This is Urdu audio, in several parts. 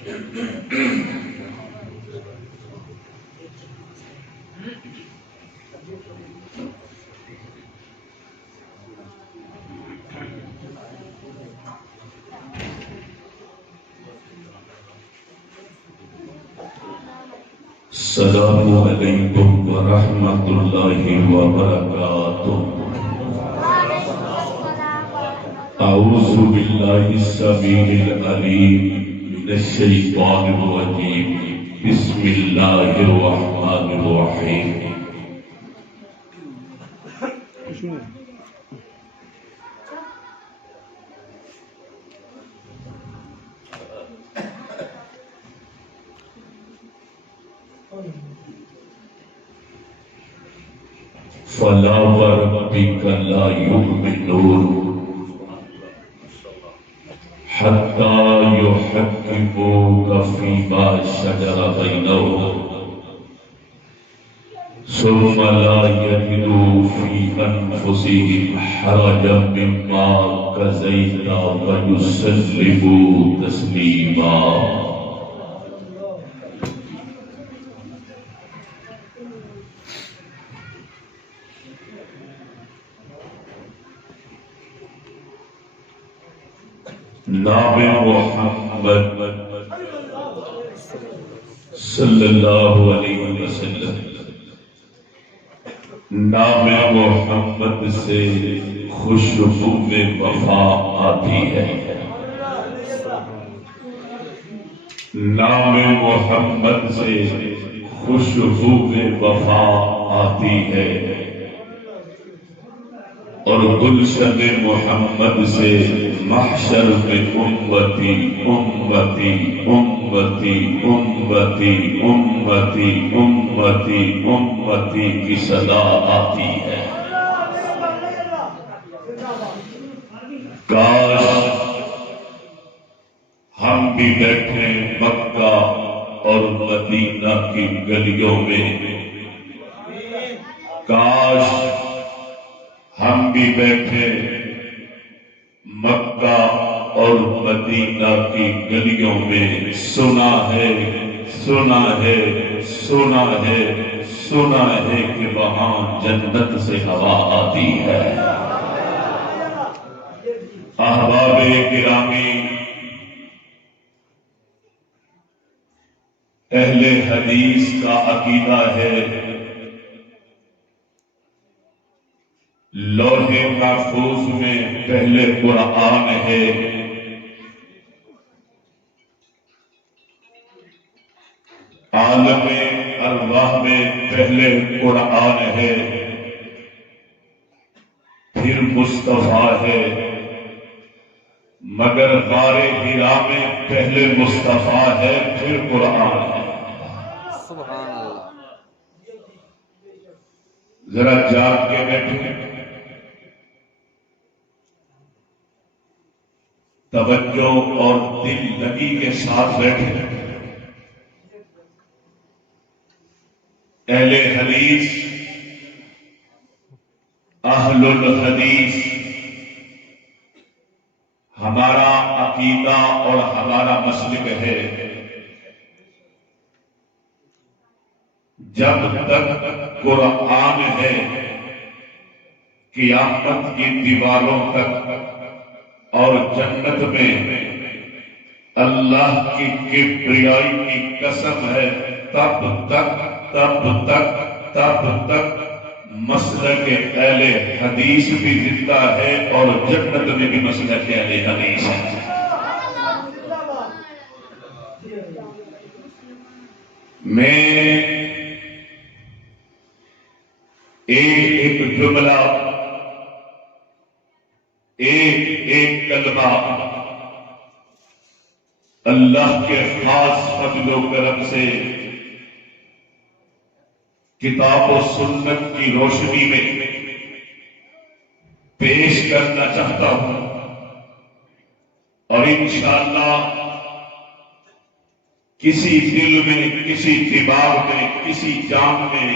السلام علیکم ورحمۃ اللہ وبرکاتہ۔ اعوذ باللہ السمیع العلیم من الشیطان الرجیم، بسم اللہ الرحمن الرحیم۔ فلا وربك لا يؤمنون حتى يحكموك فيما شجر بينهم ثم لا يجدوا في أنفسهم حرجا مما قضيت ويسلموا تسليما۔ نام محمد صلی اللہ علیہ وسلم، نام محمد سے خوشبو میں وفا آتی ہے، نام محمد سے خوشبو میں وفا آتی ہے، اور گلشن محمد سے محشر میں امتی امتی امتی امتی امتی امتی امتی کی صدا آتی ہے۔ کاش ہم بھی بیٹھے مکہ اور مدینہ کی گلیوں میں، کاش ہم بھی بیٹھے مکہ اور مدینہ کی گلیوں میں، سنا ہے سنا ہے سنا ہے سنا ہے کہ وہاں جنت سے ہوا آتی ہے۔ احباب گرامی، اہل حدیث کا عقیدہ ہے لوح محفوظ میں پہلے قرآن ہے، عالم ارواح میں پہلے قرآن ہے، پھر مصطفیٰ ہے، مگر غار حرا میں پہلے مصطفیٰ ہے پھر قرآن ہے۔ سبحان اللہ۔ ذرا جاگ کے بیٹھے، توجہ اور دل لگی کے ساتھ بیٹھے۔ اہل حدیث، اہل الحدیث، ہمارا عقیدہ اور ہمارا مسلک ہے، جب تک قرآن ہے قیامت کی دیواروں تک اور جنت میں اللہ کی کبریائی کی قسم ہے، تب تک مسلک اہل حدیث بھی زندہ ہے اور جنت میں بھی مسلک اہل حدیث ہے۔ میں ایک جملہ، ایک کلمہ اللہ کے خاص فضل و کرم سے کتاب و سنت کی روشنی میں پیش کرنا چاہتا ہوں، اور انشاءاللہ کسی دل میں، کسی دماغ میں، کسی جان میں،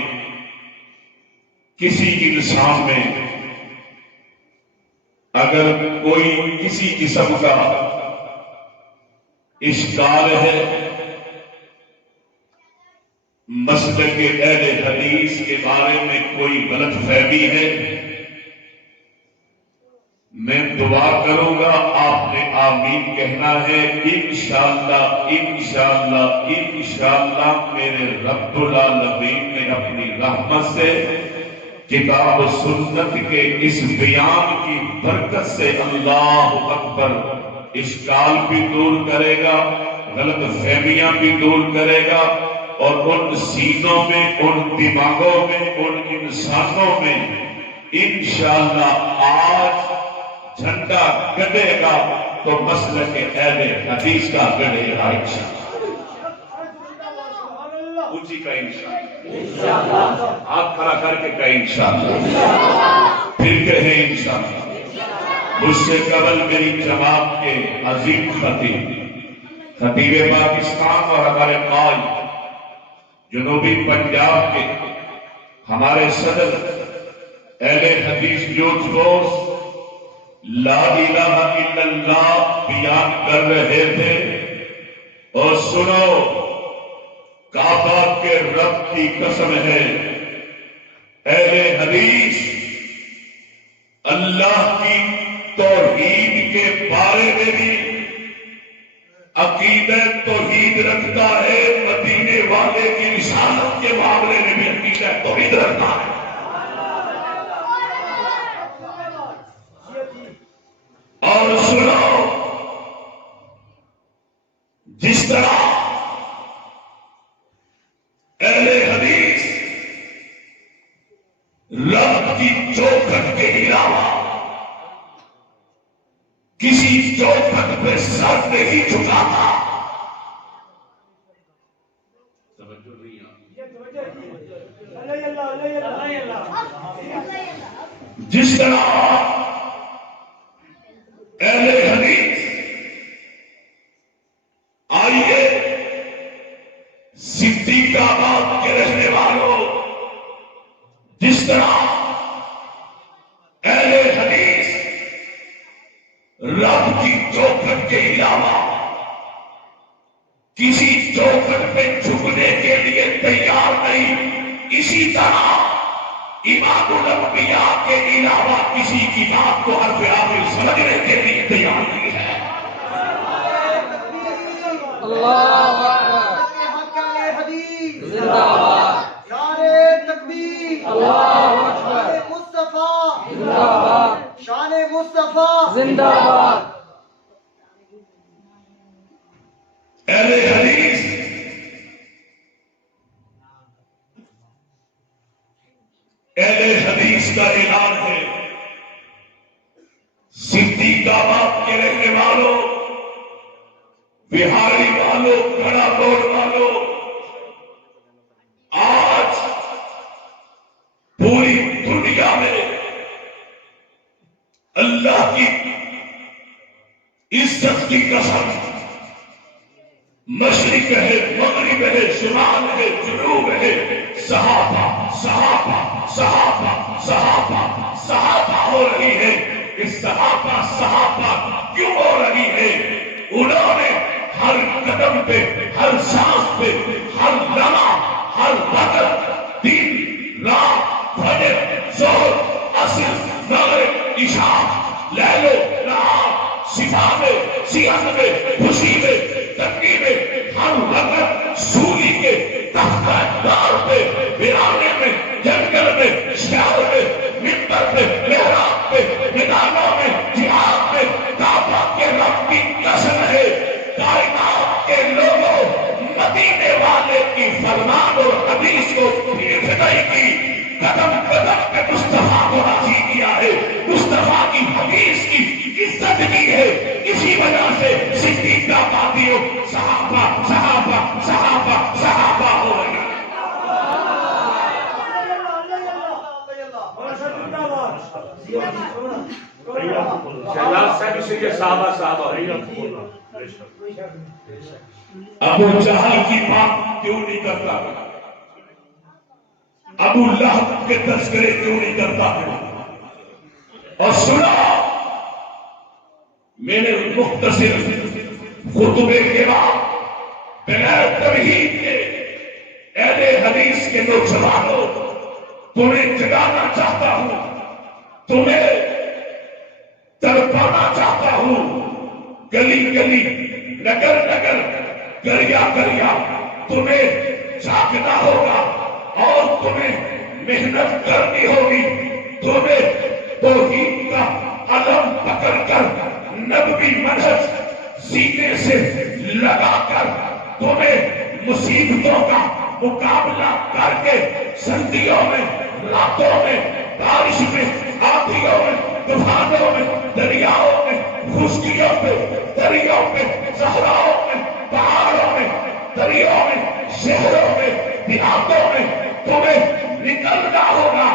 کسی انسان میں اگر کوئی کسی قسم کا اشکال ہے مسلک اہل حدیث کے بارے میں کوئی غلط فہمی ہے، میں دعا کروں گا، آپ نے آمین کہنا ہے۔ انشاءاللہ انشاءاللہ انشاءاللہ میرے رب العالمین نے اپنی رحمت سے کتاب و سنت کے اس بیان کی برکت سے اللہ اکبر اشکال بھی دور کرے گا، غلط فہمیاں بھی دور کرے گا، اور ان سینوں میں، ان دماغوں میں، ان انسانوں میں انشاءاللہ آج جھنڈا گڑے گا تو مسلک اہل حدیث کا گڑے گا انشاءاللہ۔ اونچی کا انشاءاللہ، ہاتھ کھڑا کر کے کہیں انشاءاللہ، پھر کہیں انشاءاللہ۔ مجھ سے قبل میری جماعت کے عظیم خطیب پاکستان اور ہمارے قائد جنوبی پنجاب کے ہمارے صدر اہل حدیث یوتھ فورس لا الہ الا اللہ بیان کر رہے تھے، اور سنو، کعبہ کے رب کی قسم ہے، اہل حدیث اللہ کی توحید کے بارے میں بھی عقیدہ توحید رکھتا ہے، مدینے والے کی رسالت کے معاملے میں بھی عقیدہ توحید رکھتا ہے۔ اور سنو، جس طرح اہل حدیث رب کی چوکھٹ کے علاوہ کسی چوکھٹ پہ سر نہیں جھکاتا، جس طرح اہل حدیث، آئیے صدیق آباد کے رہنے والوں، جس طرح اہل حدیث رب کی چوکھٹ کے علاوہ کسی چوکھٹ پہ جھکنے کے لیے تیار نہیں، اسی طرح امام الانبیاء کے علاوہ کسی کی بات کو حرف آخر سمجھنے کے لیے تیار نہیں ہے۔ اللہ اکبر، زندہ باد، نعرہ تکبیر، اللہ اکبر، شان مصطفیٰ، زندہ باد، شان مصطفیٰ، زندہ باد۔ اہل حدیث اہل حدیث کا اعلان ہے، صدیق آباد کے رہنے والوں، بہاری والوں، کھڑا روڈ والوں، آج پوری دنیا میں اللہ کی عزت کی قسم، مشرق ہے، مغرب ہے، شمال ہے، جنوب ہے، صحابہ صحابہ صحابہ صحابہ صحابہ ہو رہی ہے۔ اس صحابہ صحابہ کیوں ہو رہی ہے؟ انہوں نے ہر قدم پہ، ہر سانس پہ، ہر لمحہ، ہر وقت دن رات، فجر ظہر عصر مغرب عشاء، لیل و نہار، شفا میں، صحت میں، خوشی میں، تنگی میں، ہر وقت سولی کے تخت دار پہ، ویرانے میں، جنگل میں، شہر میں، منبر پہ، محراب پہ، میدانوں میں، جہاد میں، کعبہ کے رب کی قسم ہے، کائنات کے لوگوں، مدینے والے کی فرمان اور حدیث کو فدائی کی، قدم قدم پہ مصطفیٰ کو راضی کیا ہے، مصطفیٰ کی حدیث کی عزت کی ہے۔ اسی وجہ سے صدیق آبادیوں صحابہ صحابہ صحابہ صحابہ ہو رہی ہے۔ ابو جہل کی بات کیوں نہیں کرتا؟ ابو لہب کے تذکرے کیوں نہیں کرتا ہے؟ اور سنا، میں نے مختصر خطبے کے بعد بغیر تمہید کے اہل حدیث کے نوجوانوں تمہیں جگانا چاہتا ہوں، تمہیں تڑپانا چاہتا ہوں، گلی گلی نگر نگر گریا گریا تمہیں جاگنا ہوگا اور تمہیں محنت کرنی ہوگی، تمہیں توحید کا علم پکڑ کر نبوی منہج سینے سے لگا کر تمہیں مصیبتوں کا مقابلہ کر کے سردیوں میں، راتوں میں، بارش میں، آندھیوں میں، طوفانوں میں، دریاؤں میں، خشکیوں پہ، دریاؤں پہ، صحراؤں میں، پہاڑوں میں، دریاؤں میں، شہروں میں، دیہاتوں میں تمہیں نکلنا ہوگا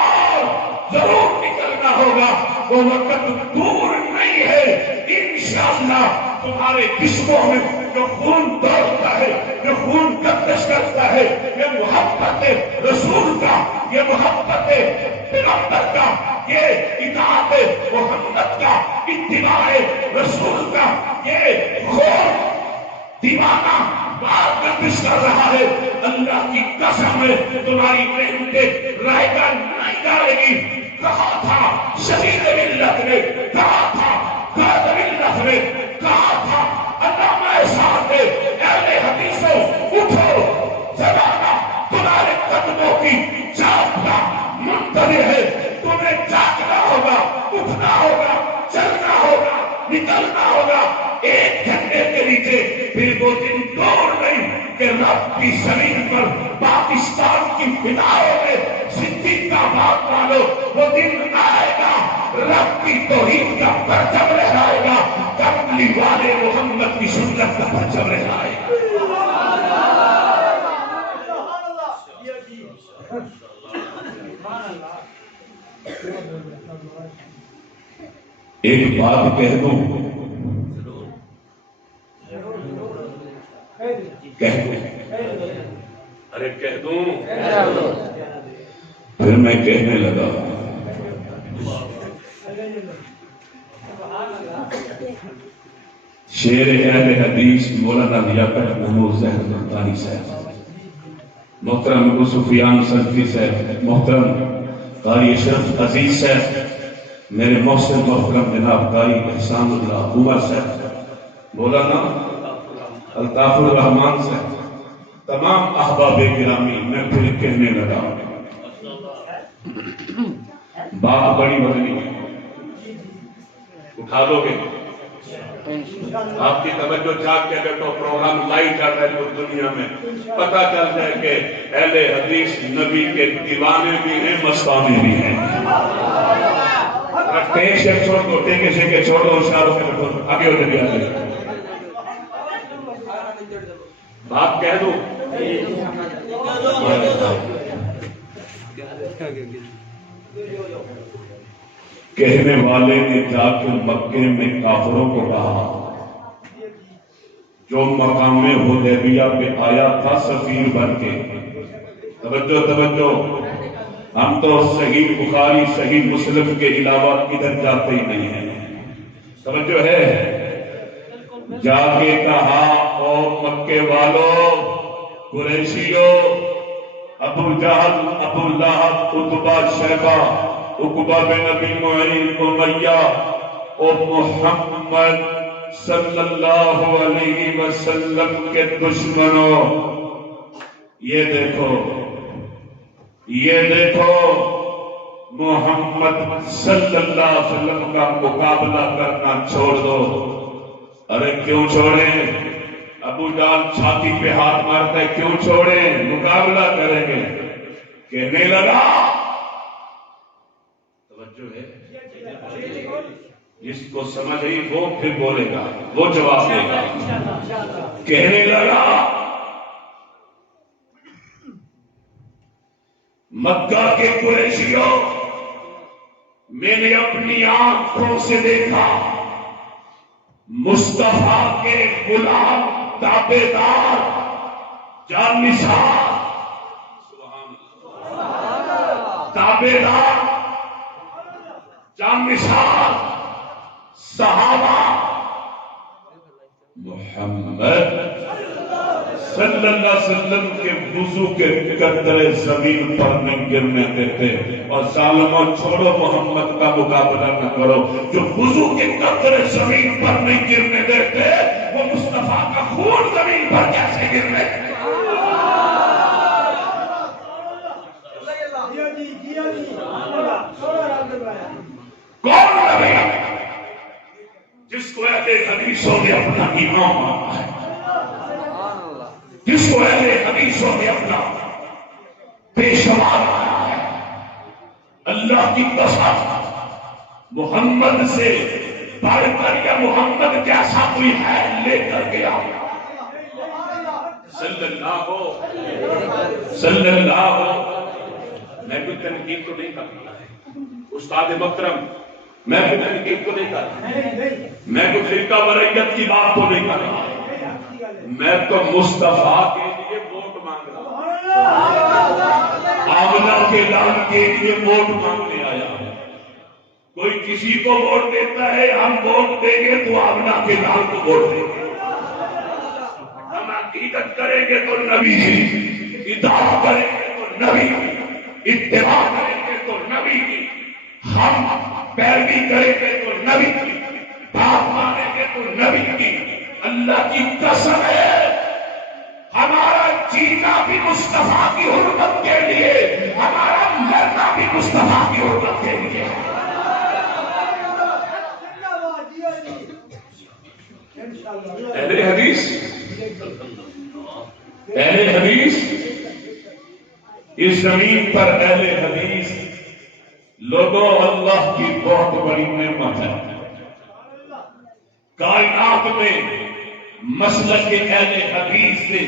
اور ضرور نکلنا ہوگا۔ وہ وقت دور نہیں ہے، انشاءاللہ تمہارے جسموں میں جو خون دوڑتا ہے، جو خون گردش کرتا ہے، یہ محبت رسول کا، یہ محبت پیغمبر کا، یہ اطاعت محمد کا، اتباع رسول کا، یہ خون دیوانہ بات گردش کر رہا ہے۔ اللہ کی قسم ہے تمہاری محنتیں رائے گاہ نہیں جائے گی۔ کہا تھا شہید ملت نے، کہا تھا قائد ملت نے، کہا تھا علامہ احسان نے، اہل حدیثوں اٹھو، زمانہ تمہارے قدموں کی چاپ کا منتظر ہے، تمہیں جاگنا ہوگا، اٹھنا ہوگا، چلنا ہوگا، نکلنا ہوگا ایک جھنڈے کے نیچے۔ پھر وہ دن دور نہیں کہ رب کی زمین پر پاکستان کی فضاؤں میں صدیق آباد والو، وہ دن آئے گا رب کی توحید کا پرچم لہرائے گا، کملی والے محمد کی سنت کا پرچم لہرائے گا۔ ایک بات کہہ دوں، ارے کہہ دوں، پھر میں کہنے لگا شیر اہل حدیث مولانا لیاقت محمود ظہر ملتانی صاحب، محترم ابو سفیان سلفی صاحب، محترم قاری اشرف عزیز صاحب، میرے محسن محترم جناب قاری احسان اللہ عمر صاحب، مولانا الطاف الرحمان صاحب، تمام احباب گرامی، میں پھر کہنے لگا بات بڑی بدلی ہے، اٹھا لو گے آپ کی توجہ جاگ کے اگر تو پروگرام لائی جا رہا ہے تو دنیا میں پتہ چلتا ہے کہ اہل حدیث نبی کے دیوانے بھی ہیں، مستانے بھی ہیں۔ ٹیک شیک چھوڑ دو، ٹیک شیک چھوڑ دو، اشاروں کے رکھو، آگے ہو جائے آگے بات کہہ دوں۔ کہنے والے نے جا کے مکے میں کافروں کو کہا، جو مقام حدیبیہ پہ آیا تھا سفیر بن کے، توجہ توجہ، ہم تو صحیح بخاری صحیح مسلم کے علاوہ ادھر جاتے ہی نہیں ہیں، توجہ ہے، جا کے کہا او مکے والوں، قریشیوں، ابو جہل، ابو لہب، عتبہ، شیبہ، عقبہ بن ابی معیط، امیہ، او محمد صلی اللہ علیہ وسلم کے دشمنوں، یہ دیکھو محمد صلی اللہ علیہ وسلم کا مقابلہ کرنا چھوڑ دو۔ ارے کیوں چھوڑیں؟ ابو جہل چھاتی پہ ہاتھ مارتا ہے، کیوں چھوڑیں؟ مقابلہ کریں گے۔ کہنے لگا، توجہ ہے، جس کو سمجھ آئی وہ پھر بولے گا، وہ جواب دے گا۔ کہنے لگا، مکہ کے قریشیوں، میں نے اپنی آنکھوں سے دیکھا مصطفیٰ کے غلام، تابعدار، جانشین، تابعدار، جانشین صحابہ محمد صلی اللہ علیہ وسلم کے وضو کے قطرے زمین پر نہیں گرنے دیتے. اور ظالموں چھوڑو محمد کا مقابلہ نہ کرو. جو وضو کے قطرے زمین پر نہیں گرنے دیتے وہ مصطفیٰ کا خون زمین پر کیسے گرنے؟ کون نبی جس کو اہل حدیثوں نے اپنا امام مانا ہے، جس کو اہل حدیثوں نے اپنا پیشوا مانا ہے؟ اللہ کی قسم محمد سے بڑھ کر یا محمد جیسا کوئی ہے لے کر گیا صلی اللہ. میں کوئی تنقید تو نہیں کرتا استاد محترم، میں کوئی تنقید تو نہیں کرتا، میں کوئی فرقہ وریت کی بات تو نہیں کر رہا. میں تو مصطفیٰ کے لیے ووٹ مانگ رہا ہوں، آمنہ کے لال کے لیے ووٹ مانگنے آیا ہوں. کوئی کسی کو ووٹ دیتا ہے، ہم ووٹ دیں گے تو آمنہ کے لال کو ووٹ دیں گے. ہم عقیدت کریں گے تو نبی کی، اطاعت کریں گے تو نبی کی، اتباع کریں گے تو نبی کی، ہم پیروی کریں گے تو نبی کی، بات مانیں گے تو نبی کی. اللہ کی قسم ہے ہمارا جینا بھی مصطفیٰ کی حرمت کے لیے، ہمارا مرنا بھی مصطفیٰ کی حرمت کے لیے. اہل حدیث، اہل حدیث، اس زمین پر اہل حدیث لوگوں اللہ کی بہت بڑی نعمت ہے. کائنات میں مسلک اہل حدیث سے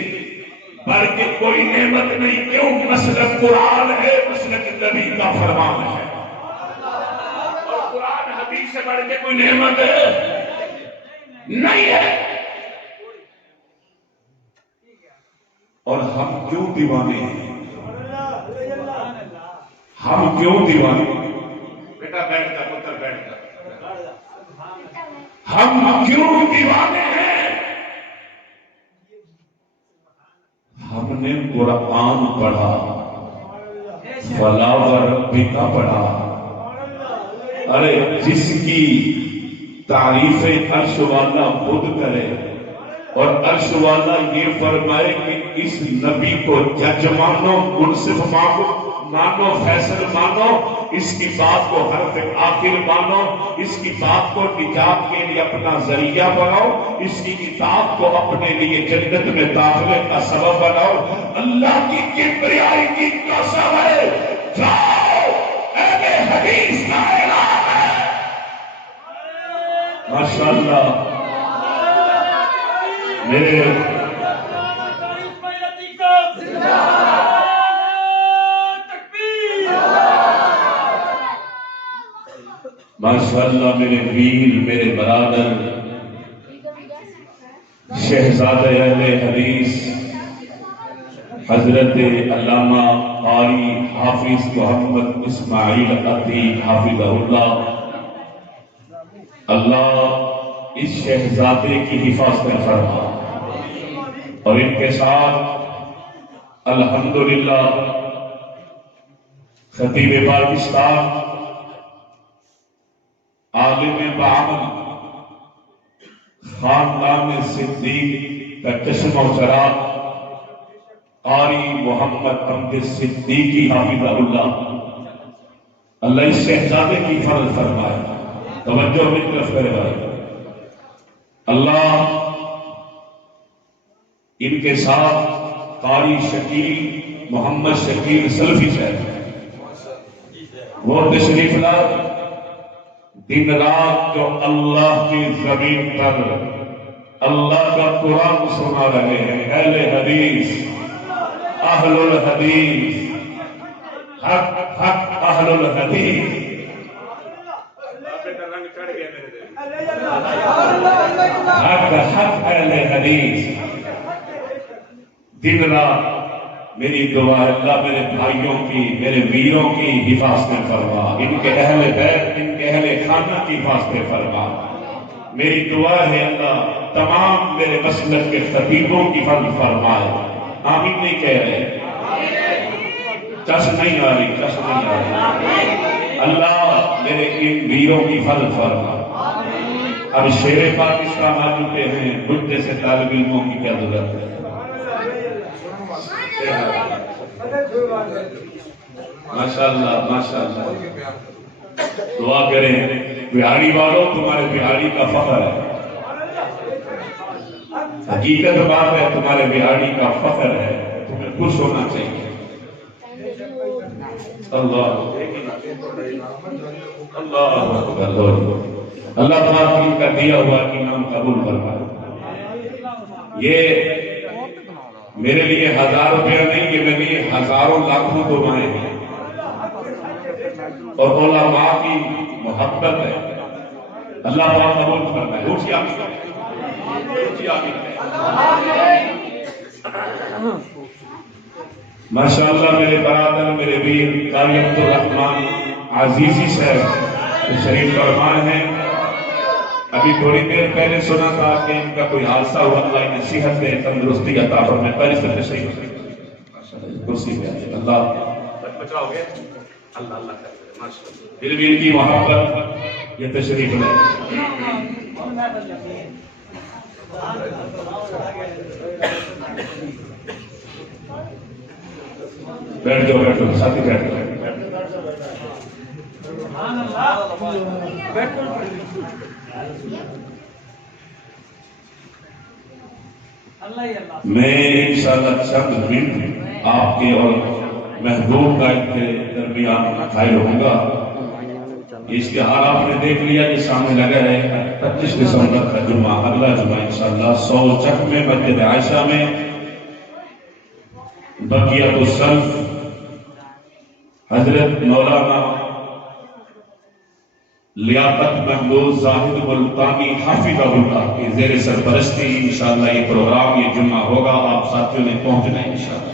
بڑھ کے کوئی نعمت نہیں. کیوں؟ مسلک قرآن ہے، مسلک نبی کا فرمان ہے. اور قرآن حدیث سے بڑھ کے کوئی نعمت ہے نہیں ہے. اور ہم کیوں دیوانے ہیں؟ ہم کیوں دیوانے ہیں؟ بیٹا بیٹھ کر، پتر بیٹھ کر. ہم کیوں دیوانے ہیں؟ ہم نے قرآن پڑھا، فلا وربک پڑھا. ارے جس کی تعریف عرش والا خود کرے اور عرش والا یہ فرمائے کہ اس نبی کو جج مانو، منصف مانو، فیصل مانو، اس کی بات کو حرف آخر مانو، اس کی بات کو نجات کے لیے اپنا ذریعہ بناؤ، اس کی اطاعت کو اپنے لیے جنت میں داخلے کا سبب بناؤ. اللہ کی کبریائی کی قسم ہے، جاؤ اہل حدیث کا اعلان ہے. ماشاءاللہ میرے ماشاءاللہ میرے ویر، میرے برادر، شہزادہ اہل حدیث حضرت علامہ قاری حافظ محمد اسماعیل عطیق حافظہ اللہ. اللہ اس شہزادے کی حفاظت فرما اور ان کے ساتھ الحمدللہ خطیب پاکستان، عالم بعمل، خاندان صدیق کا چشم و چراغ، قاری محمد حمد صدیقی حافظہ اللہ. اللہ اس شہزادے کی حفاظت فرمائے. توجہ کی طرف کرے بھائی. اللہ ان کے ساتھ قاری شکیل محمد شکیل سلفی صاحب، وہ تشریف لائے دن رات جو اللہ کی زمین پر اللہ کا قرآن سنا رہے ہیں. اہل حدیث، اہل الحدیث، حق حق اہل الحدیث. حق حق اہل حدیث. دن رات میری دعا ہے اللہ میرے بھائیوں کی، میرے ویروں کی حفاظت فرما، ان کے اہل بیت، ان کے اہل خانہ کی حفاظت فرما. میری دعا ہے اللہ تمام میرے مسلک کے خطیبوں کی فضل فرمائے. آمین نہیں کہہ رہے؟ چش نہیں آ رہی، چش نہیں آ رہی. اللہ میرے ان ویروں کی فضل فرما. اب شیر پاکستان آ چکے ہیں، بڈھے سے طالب علموں کی کیا ضرورت ہے؟ ماشاءاللہ ماشاءاللہ. دعا کریں بہاری والوں، تمہارے بہاری کا فخر ہے. حقیقت بات ہے، تمہارے بہاری کا فخر ہے، تمہیں خوش ہونا چاہیے. اللہ اللہ پاک ان کا دیا ہوا انعام قبول فرمائے. یہ میرے لیے 1000 روپیہ نہیں، یہ میرے لیے ہزاروں لاکھوں دعائیں ہیں اور علماء کی محبت ہے. اللہ پاک قبول فرمائے. اٹھیے آمین. ماشاءاللہ میرے برادر، میرے ویر قاری عبدالرحمان عزیزی صاحب شریف فرمان ہیں. ابھی تھوڑی دیر پہلے سنا تھا کہ ان کا کوئی حادثہ ہوا. اللہ انہیں صحت دے، تندرستی عطا فرمائے. پہلے سے تشریف کرسی پہ اللہ بچاؤ گے. اللہ اللہ دل ویر کی محبت یہ تشریف لے. بیٹھ جاؤ بیٹھ جاؤ ساتھی بیٹھ جاؤ. میں انشاءاللہ چند منٹ آپ کے اور محبوب قائد کے درمیان حائل ہوں گا. اشتہار آپ نے دیکھ لیا کہ سامنے لگا ہے 25 دسمبر کا جمعہ، اگلا جمعہ انشاءاللہ 100 چک میں مسجد عائشہ میں بقیت السلف حضرت مولانا لیاقت محمود زاہد ملتانی حافظہ اللہ کی زیر سرپرستی انشاءاللہ یہ پروگرام یہ جمعہ ہوگا. آپ ساتھیوں نے پہنچنا ہے انشاءاللہ.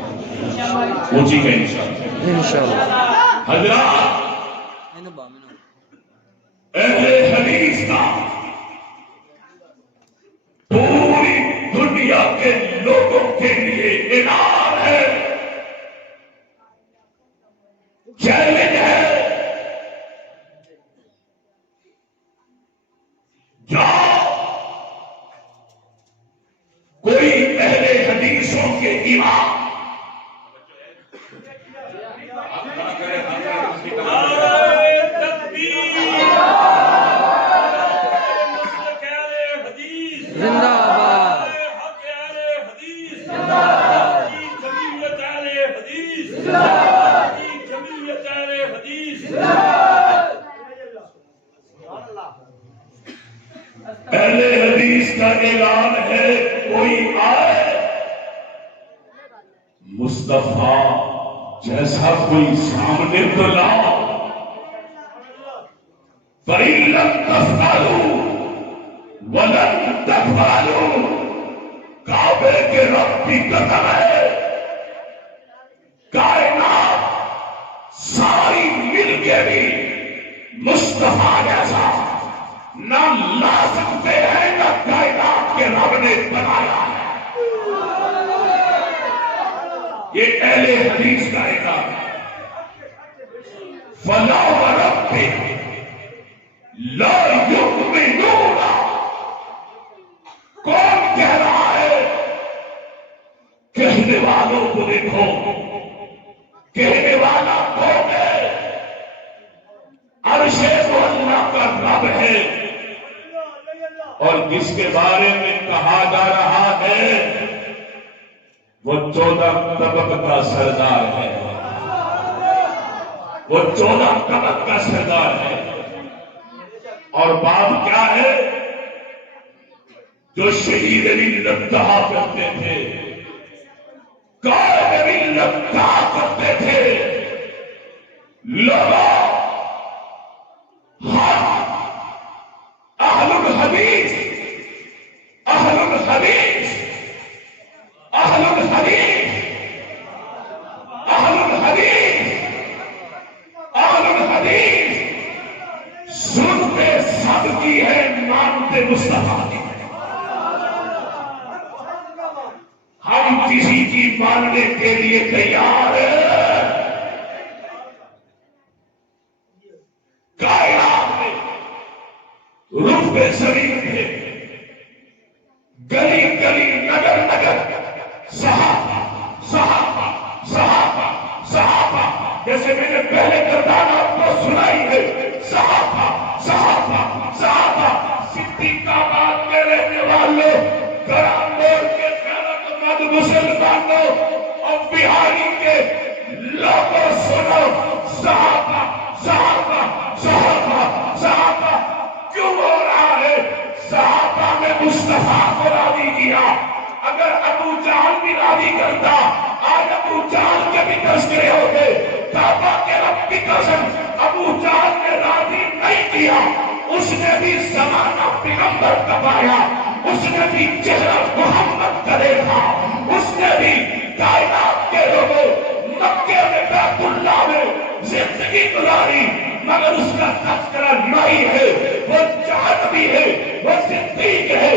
پہنچی گئے انشاءاللہ. حضرات اہل حدیث کا پوری دنیا کے لوگوں کے لیے اعلان ہے، چیلنج ہے. جاؤ کوئی اہل حدیثوں کے امام اہل حدیث کا اعلان ہے، کوئی آئے مصطفیٰ جیسا کوئی سامنے تو لاؤ. فَإِن لَّمْ تَفْعَلُوا وَلَن تَفْعَلُوا. کعبے کے رب کی قسم ہے، کائنات ساری مل کے بھی مصطفیٰ جیسا نہ لا سکتے ہیں، نہ کائنات کے رب نے بنایا ہے. یہ اہل حدیث کا اعلان ہے. فَلَا وَرَبِّكَ لَا يُؤْمِنُونَ. کون کہہ رہا ہے؟ کہنے والوں کو دیکھو، کہنے والا کون ہے؟ عرش وہ اللہ کا رب ہے، اور جس کے بارے میں کہا جا رہا ہے وہ 14 طبق کا سردار ہے. وہ 14 طبق کا سردار ہے. اور بات کیا ہے؟ جو شہید ملت کہا کرتے تھے، قائد ملت کہا کرتے تھے، لوگوں اہل الحدیث اہل الحدیث اہل الحدیث اہل الحدیث اہل الحدیث سنتے سب کی ہے، مانتے محبت مصطفیٰ کی، ہم کسی کی ماننے کے لیے تیار ہیں۔ کائنات میں رتبے زمین ہے، گلی گلی نگر نگر صحابہ صحابہ صحابہ صحابہ، جیسے میں نے پہلے کردار آپ کو سنائی ہے، صحابہ صحابہ صحابہ، صدیقاباد میں رہنے والوں، کرامور کے غیرت مند مسلمانوں اور بہاری کے لوگوں سنو، صحابہ صحابہ صحابہ صحابہ، کیوں ہو رہا ہے؟ صحابہ میں مصطفیٰ کو راضی کیا۔ اگر ابو جہل بھی راضی کرتا، آج ابو جہل کے بھی تذکرے ہوتے۔ کعبہ کے رب کی قسم، ابو جہل نے راضی نہیں کیا، اس نے بھی زمانہ پیغمبر کا پایا، اس نے بھی چہرہ محمد کا دیکھا، اس نے بھی کائنات کے لوگوں مکے میں بیت اللہ میں زندگی گزاری، مگر اس کا تذکرہ نہیں ہے۔ وہ جہل بھی ہے، وہ صدیق ہے۔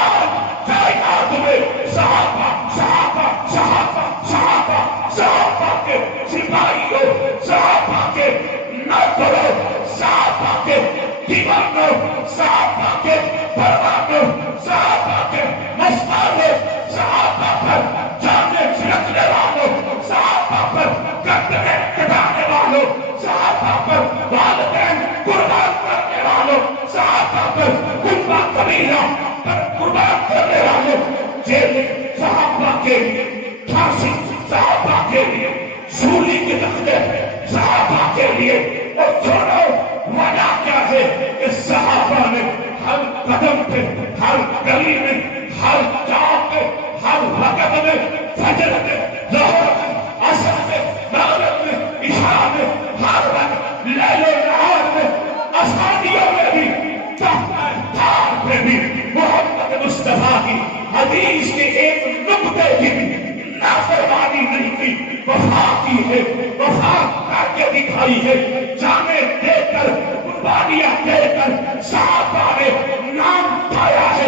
آج کائنات میں صحابہ صحابہ صحابہ صحابہ صحابہ کے سپاہیوں، صحابہ کے نوکروں، صحابہ کے دیوانوں، صحابہ کے پروانوں، صحابہ کے مستانوں، صحابہ پر جانے چھڑکنے والوں، صحابہ پر گردنیں کٹانے والوں، صحابہ پر والدین قربان کرنے والوں، صحابہ پر کنبہ قبیلہ پر قربان کرنے والوں، جیل صحابہ کے پھانسی صحابہ کے لیے، سولی کے تختے صحابہ کے لیے۔ اور چھوڑو وجہ کیا ہے کہ صحابہ نے ہر قدم پہ، ہر گلی میں، ہر چوک پہ، ہر وقت میں، فجر میں، ظہر میں، عصر میں، مغرب میں، عشاء میں، ہر وقت، لیل و نہار میں، آسانیوں میں بھی، تار میں بھی محمد مصطفیٰ کی حدیث کے ایک نقطے کی نافرمانی نہیں کی، وفا کی ہے، وفا کر کے دکھائی ہے، جانیں دے کر، قربانیاں دے کر صحابہ نے نام پایا ہے،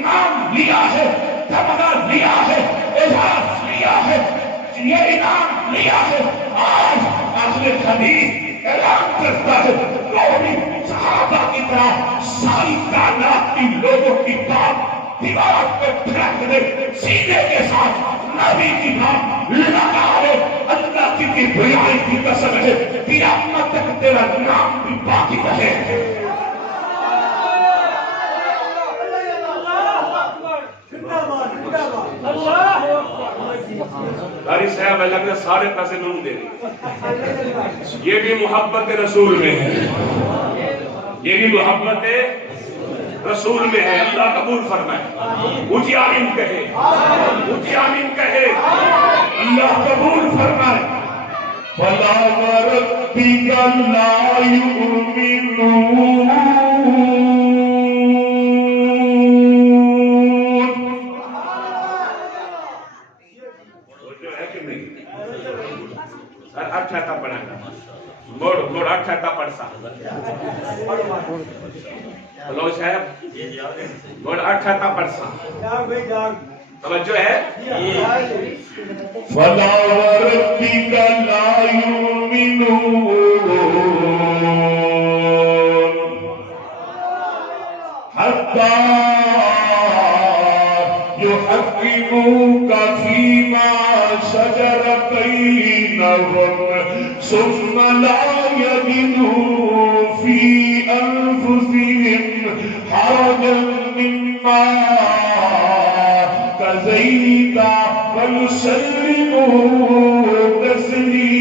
نام لیا ہے، تمنا لیا ہے، اعزاز لیا ہے، یہ انعام لیا ہے۔ آج اہل حدیث اعلان کرتا ہے، کوئی صحابہ کی طرح ساری کائنات کی لوگوں کی بات دیوار پہ پھینک دے، سینے کے ساتھ نبی کی بات لگا لے، اللہ کی کبریائی کی قسم ہے، قیامت تک تیرا نام بھی باقی رہے۔ قاری صاحب اللہ کے سارے پیسے نون دے دیں، یہ بھی محبت رسول میں ہے، یہ بھی محبت رسول میں ہے۔ اللہ قبول فرمائے، اونچی آمین کہے، اونچی آمین کہے، اللہ قبول فرمائے۔ فَلَا وَرَبِّكَ لَا يُؤْمِنُونَ جو ہے کہ نہیں؟ سر اچھا تھا پڑھا موڑ اچھا تھا پڑھسا ہلو صاحب موڑ اچھا تھا پڑھسا توجہ ہے۔ فَلَا وَرَبِّكَ لَا يُؤْمِنُونَ حَتَّى يُحَكِّمُوكَ فِيمَا شَجَرَ بَيْنَهُمْ ثُمَّ لَا يَجِدُوا فِي أَنفُسِهِمْ حَرَجًا مِّمَّا قَضَيْتَ وَيُسَلِّمُوا تَسْلِيمًا۔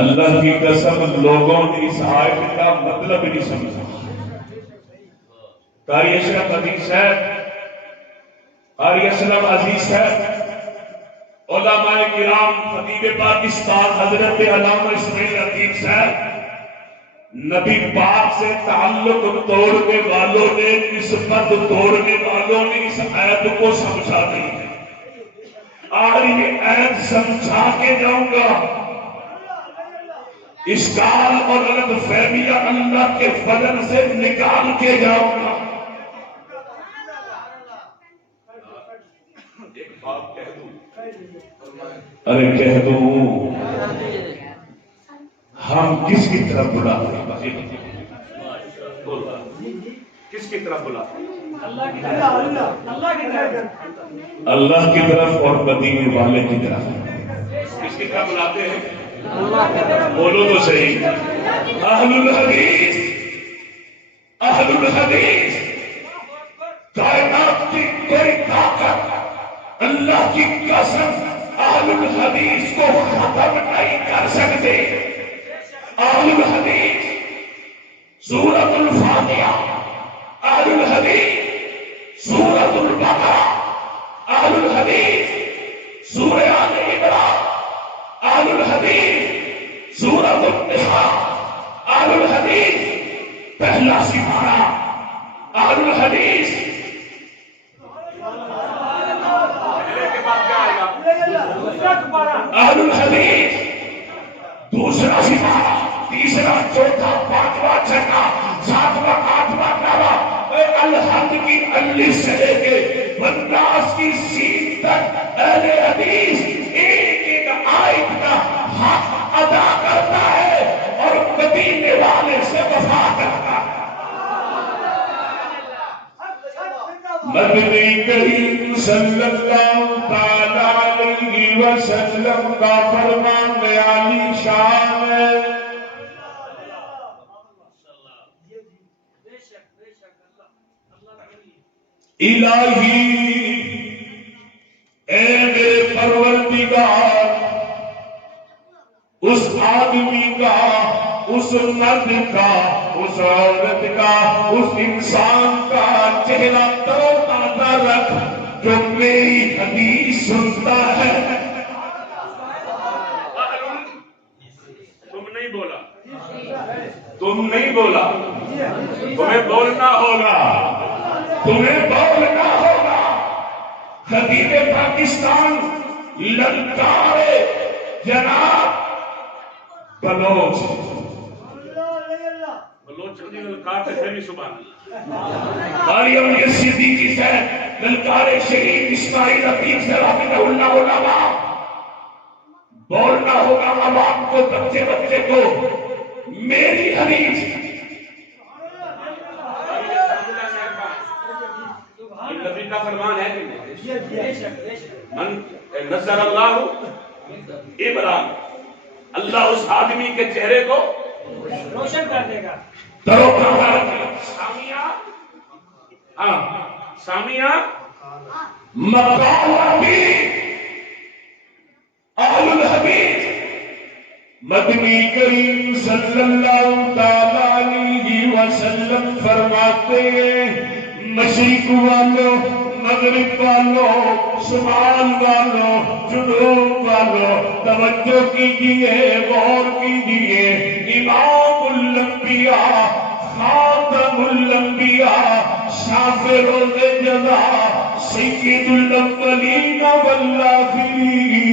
اللہ کی قسم لوگوں نے اس آیت کا مطلب نہیں سمجھا۔ قاری اشرف عزیز صاحب، قاری اسلم عزیز صاحب، علماء کرام، خطیب پاکستان حضرت علامہ اسماعیل عتیق صاحب، نبی پاک سے تعلق توڑنے والوں نے، نسبت توڑنے والوں نے اس آیت کو سمجھا نہیں ہے۔ اور یہ عین سمجھا کے جاؤں گا، اشکال اور غلط فہمیاں اللہ کے فضل سے نکال کے جاؤں گا۔ ایک بات کہہ دوں، ارے کہہ دوں، ہم کس کی طرف بلاتے ہیں؟ کس کی طرف بلاتے ہیں؟ اللہ کی طرف اور مدینے والے کی طرف۔ کس کی طرف بلاتے ہیں؟ بولو تو صحیح۔ اہل الحدیث، اہل الحدیث، کائنات کی کوئی طاقت اللہ کی قسم اہل الحدیث کو ختم نہیں کر سکتے۔ اہل الحدیث سورۃ الفاتحہ، اہل الحدیث سورۃ البقرہ، اہل الحدیث سورہ آل عمران، اہل الحدیث سورۃ النساء، اہل الحدیث پہلا سپارہ، اہل الحدیث اہل الحدیث دوسرا سپارہ، تیسرا، چوتھا، پانچواں، چھٹا، ساتواں، آٹھواں، نواں، الحمد کی الف سے لے کے والناس کی سین تک اہل حدیث ایک ایک آیت کا حق ادا کرتا ہے اور مدینے والے سے وفا کرتا ہے۔ مدنی کریم صلی اللہ تعالی علیہ وسلم کا فرمان عالی شان ہے۔ الہی اے میرے پروردگار، اس آدمی کا، اس مرد کا، اس عورت کا، اس انسان کا چہرہ تر و تازہ رکھ جو میری حدیث سنتا ہے۔ تم نہیں بولا، تم نہیں بولا، تمہیں بولنا ہوگا، تمہیں بولنا ہوگا۔ خطیب پاکستان للکارے جناب بلوچ، بلوچ للکار سے بھی سبحان مریم یہ صدیقی سے للکارے شہید اسماعیل عتیق سے رحمہ اللہ علماء، بولنا ہوگا عوام کو، بچے بچے کو میری حدیث۔ نبی کا فرمان ہے کہ من نصر اللہ عمران، اللہ اس آدمی کے چہرے کو روشن کر دے گا۔ سامیہ مقالتی اہل الحدیث مدنی کریم صلی اللہ تعالی علیہ وسلم فرماتے ہیں، مشرق والوں، مغرب والوں، شمال والوں، جنوب والوں، توجہ کیجئے، غور کیجئے، امام الانبیاء، خاتم الانبیاء، شافع روز جزا، سید الاولین والآخرین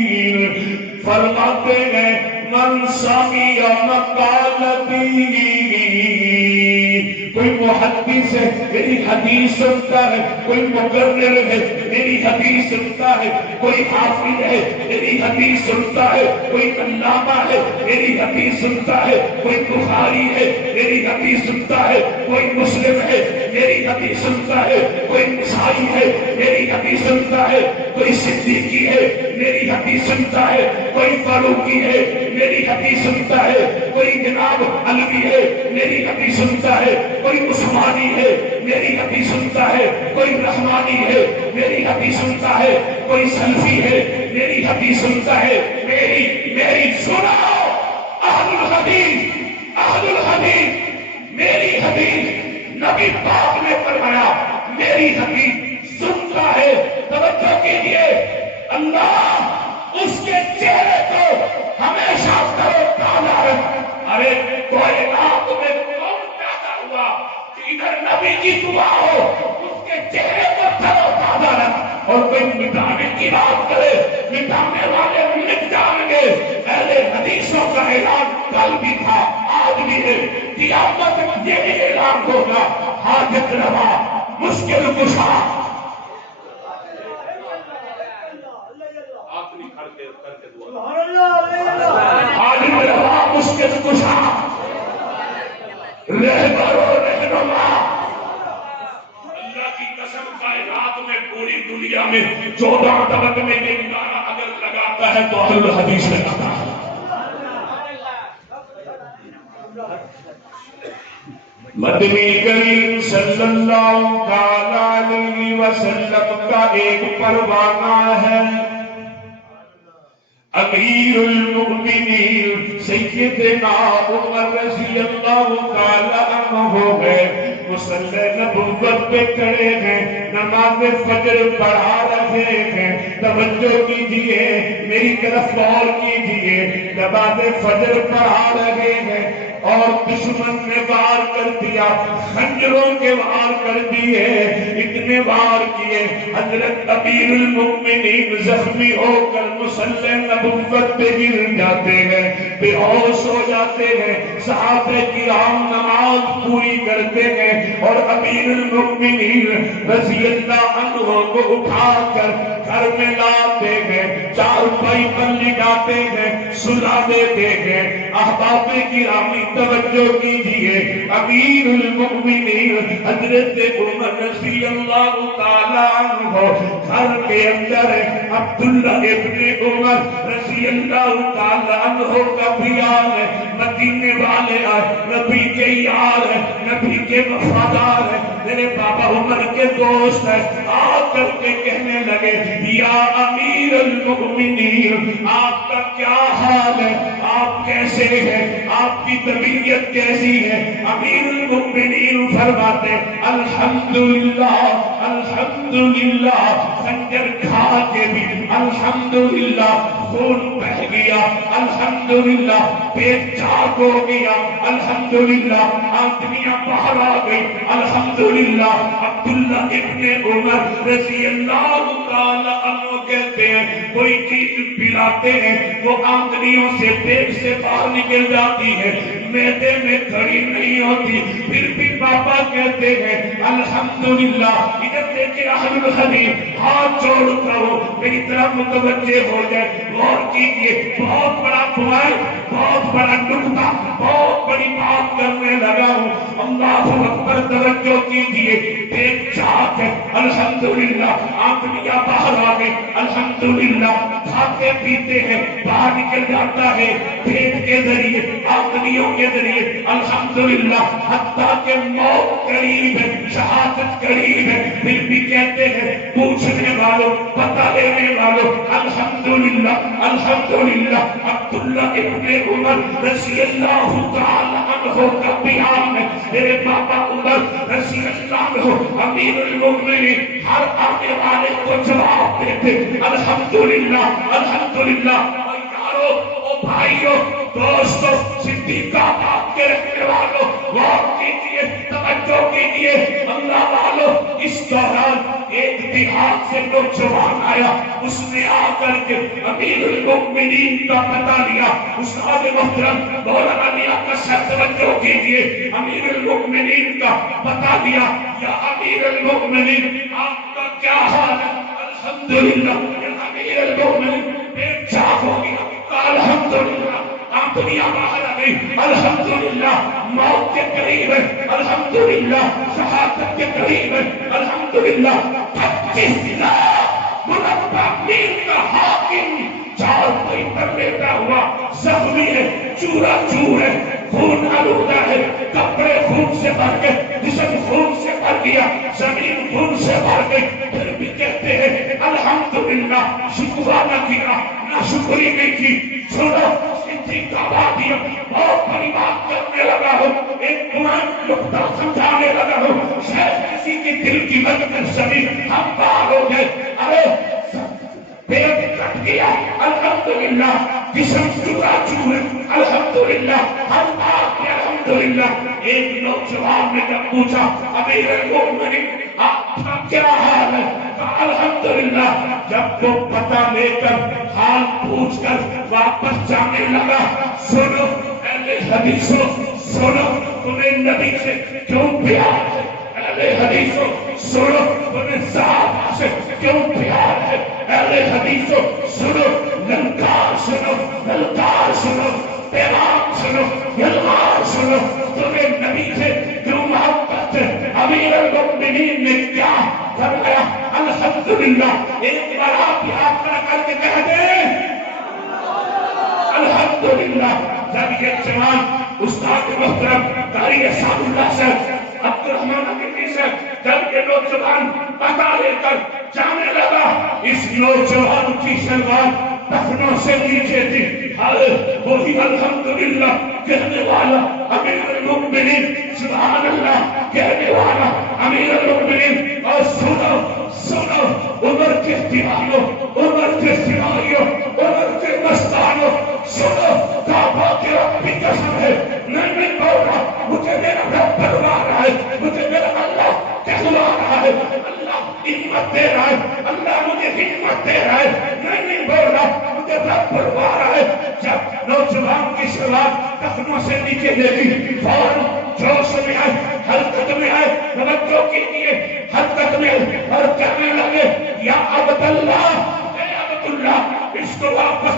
فرماتے ہیں، من سمع مقالتی، کوئی محدث ہے میری حدیث سنتا ہے، کوئی مقرر ہے میری حدیث سنتا ہے، کوئی حافظ ہے میری حدیث سنتا ہے، کوئی علامہ ہے میری حدیث سنتا ہے، کوئی بخاری ہے میری حدیث سنتا ہے، کوئی مسلم ہے میری حدیث سنتا ہے، کوئی نسائی ہے میری حدیث سنتا ہے، کوئی صدیقی ہے میری حدیث سنتا ہے، کوئی فاروقی ہے میری حدیث سنتا ہے، کوئی جناب علوی ہے میری حدیث سنتا ہے، کوئی عثمانی ہے میری حدیث سنتا ہے، کوئی رحمانی ہے میری حدیث سنتا ہے، کوئی سلفی ہے میری حدیث سنتا ہے۔ میری سناؤ اہل الحدیث، اہل الحدیث میری حدیث نبی پاک نے فرمایا میری حدیث سنتا ہے۔ توجہ کیجئے، اللہ اس کے چہرے کو ہمیشہ تر و تازہ رکھے۔ ارے کائنات میں کون پیدا ہوا کہ ادھر نبی کی دعا ہو، اس کے چہرے کو تر و تازہ رکھ، اور کوئی مٹانے کی بات کرے مٹانے والے مٹ جائیں گے. اہل حدیثوں کا اعلان کل بھی تھا، آج بھی ہے. قیامت میں یہ بھی اعلان ہوگا، حاجت روا، مشکل کشا. آخری کر کے دعا، حاجت روا، مشکل کشا، رہبر و رہنما. اللہ کی قسم کائنات میں پوری دنیا میں 14 طبق میں یہ نعرہ اگر لگاتا ہے تو اہل حدیث لگاتا ہے. مدنی کریم صلی اللہ علیہ وسلم کا ایک پروانہ ہے. امیر المؤمنین سیدنا عمر رضی اللہ تعالی عنہ ہے، مصلی نبوت پہ کھڑے ہیں، نماز فجر پڑھا رہے ہیں. توجہ کیجئے، میری طرف غور کیجئے. نماز فجر پڑھا رہے ہیں اور دشمن نے وار کر دیا، خنجروں کے وار کر دیے، اتنے وار کیے حضرت امیر المؤمنین زخمی ہو کر مصلی نبوت پہ گر جاتے ہیں، بے ہوش ہو جاتے ہیں. صحابہ کرام نماز پوری کرتے ہیں اور امیر المؤمنین رضی اللہ عنہ کو اٹھا کر گھر میں لاتے ہیں، چارپائی پر لٹاتے ہیں، سلا دیتے ہیں. احباب گرامی توجہ کیجئے، امیر المؤمنین حضرت عمر رضی اللہ تعالی عنہ گھر کے اندر ہے. عبداللہ ابن عمر رضی اللہ تعالی عنہ کا بیان ہے. مدینے والے آئے، نبی کے یار ہے، نبی کے وفادار ہے، میرے بابا عمر کے دوست ہے. آ کر کے کہنے لگے، یا امیر المؤمنین آپ کا کیا حال ہے، آپ کیسے ہیں، آپ کی طبیعت کیسی ہے؟ امیر المؤمنین فرماتے الحمدللہ الحمدللہ، خنجر کھا کے بھی الحمدللہ، خون بہ گیا الحمدللہ، پیٹ چاک ہو گیا الحمدللہ، آنکھیاں باہر آ گئی الحمدللہ. عبداللہ ابن عمر رضی اللہ تعالی عنہ کہتے ہیں کوئی چیز پلاتے ہیں وہ آنکھیوں سے پیٹ سے باہر نکل جاتی ہے، معدے میں کھڑی نہیں ہوتی، پھر بھی پاپا کہتے ہیں الحمدللہ. ادھر دیکھیں اہل الحدیث، ہاتھ جوڑ کرو میری طرف متوجہ ہو جائے، غور کیجئے. بہت بڑا پوائنٹ، بہت بڑا نقطہ، بہت بڑی بات کرنے لگا ہوں. اللہ اکبر، توجہ کیجئے. پیٹ چاک ہے الحمدللہ، آنکھیاں باہر آ گئی الحمدللہ، کھاتے پیتے ہیں باہر نکل جاتا ہے پیٹ کے ذریعے، آنکھیوں کے ذریعے الحمدللہ. حتیٰ کہ موت قریب ہے، شہادت قریب ہے، پھر بھی کہتے ہیں پوچھنے والوں، پتہ لینے والوں الحمدللہ الحمدللہ. عبداللہ ابن عمر رضی اللہ تعالی عنہ کا بیان ہے، میرے بابا عمر رضی اللہ عنہ امیر المؤمنین ہر آنے والے کو جواب دیتے الحمدللہ الحمدللہ. اور یارو، او بھائیو، دوستو، صدیقہ آپ کے رکھنے والوں، غور کیجئے، توجہ کیجئے. اللہ والوں، اس دوران ایک دیہات سے نوجوان آیا، اس نے آ کر کے امیر المؤمنین کا پتہ لیا. استاد محترم مولانا لیاقت صاحب توجہ کیجئے، امیر المؤمنین کا پتہ دیا. یا امیر المؤمنین آپ کا کیا حال ہے؟ الحمدللہ. امیر المؤمنین پیٹ چاک ہو گیا، الحمدللہ، آنکھیاں باہر آ گئی الحمدللہ، موت کے قریب ہے الحمدللہ، شہادت کے قریب ہے الحمدللہ. 25 لاکھ مربع میل کا حاکم چارپائی پر لیٹا ہوا زخمی ہے، چورا چور ہے، خون آلودہ ہے، کپڑے خون سے بھر گئے، جسم خون سے بھر گیا، زمین خون سے بھر گئی. پھر بھی کہتے ہیں الحمدللہ. شکرانہ کیا، نہ شکری نہیں کی. سنو، صدیقہ وادی بہت بڑی بات کرنے لگا ہوں، ایک قرآن نقطہ سمجھانے لگا ہوں. شاید کسی کی دل کی مدد زمین ہم باہر ہو گئے. ارے پیٹ کٹ گیا الحمدللہ، جسم چورا چور الحمدللہ، ہم آپ کے الحمدللہ. ایک نوجوان نے جب پوچھا امیر المؤمنین آپ آپ کا کیا حال ہے؟ الحمدللہ جب وہ پتہ لے کر حال پوچھ کر واپس جانے لگا، سنو اہل حدیثوں، سنو تمہیں نبی سے کیوں پیار ہے؟ اہل حدیثوں سنو تمہیں صحابہ سے کیوں پیار ہے؟ اہل حدیثوں سنو، للکار سنو، للکار سنو، پیغام سنو، یلغار سنو، تمہیں نبی سے کیوں محبت ہے؟ امیر المؤمنین نے کیا فرمایا؟ الحمدللہ، ایک بار آپ ہاتھ کھڑا کر کے کہہ دیں الحمدللہ۔ جب یہ جوان استاد محترم قاری اسعد اللہ صاحب عبد الرحمن امینی صاحب جب یہ نوجوان پتہ لے کر جانے لگا، اس نوجوان کی شلوار ٹخنوں سے نیچے تھی، وہی الحمدللہ کہنے والا امیر المؤمنین، سبحان اللہ کہنے والا امیر المؤمنین۔ اور سنو سنو عمر کے دیوانوں، عمر کے سپاہیوں، عمر کے مستانوں، سنو کعبہ کے رب کی قسم ہے، نہیں بول رہا، مجھے میرا رب بلوا رہا ہے، مجھے میرا اللہ کہلوا رہا ہے، اللہ ہمت دے رہا ہے، اللہ مجھے ہمت دے رہا ہے، نہیں بول رہا، مجھے رب بلوا رہا ہے۔ جب نوجوان کی شلوار ٹخنوں سے نیچے دیکھی، فوراً جوش میں آئے، حرکت میں آئے، توجہ کیجیے، حرکت میں اور کہنے لگے یا عبداللہ، اے عبداللہ، اس کو واپس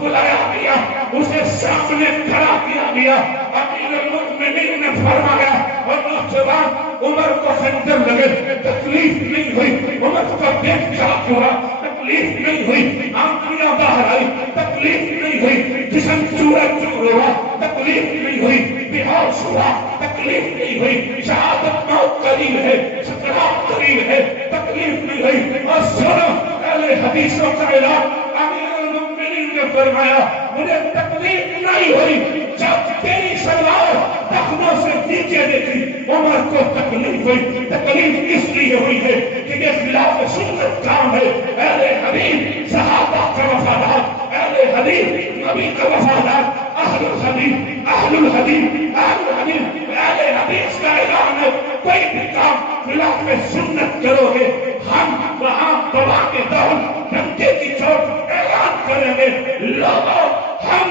بلایا گیا، اسے سامنے کھڑا کیا گیا۔ امیر المؤمنین نے فرمایا اور نوجوان عمر کو خنجر لگے، تکلیف نہیں ہوئی، عمر کا پیٹ چاک ہوا، تکلیف نہیں ہوئی، آنکھیاں باہر آئی، تکلیف نہیں ہوئی، جسم چورا چور ہوا، تکلیف نہیں ہوئی، بے ہوش ہوا، تکلیف نہیں ہوئی، شہادت موت قریب ہے، سکرات قریب ہے، تکلیف نہیں ہوئی۔ اور سنو اہل حدیثوں کا اعلان، امیر المؤمنین نے فرمایا مجھے تکلیف نہیں ہوئی جب تیری سلوار ٹخنوں سے نیچے دیکھی، عمر کو تکلیف ہوئی۔ تکلیف اس لیے ہوئی ہے کہ یہ خلاف سنت کام ہے۔ اہل حدیث صحابہ کا وفادار، اہل حدیث نبی کا وفادار، اہل الحدیث اہل الحدیث اہل الحدیث اہل حدیث کا اعلان ہے، کوئی بھی کام خلاف سنت کرو گے ہم وہاں بابا کے دور ڈنڈے کی چوٹ اعلان کریں گے، لوگوں ہم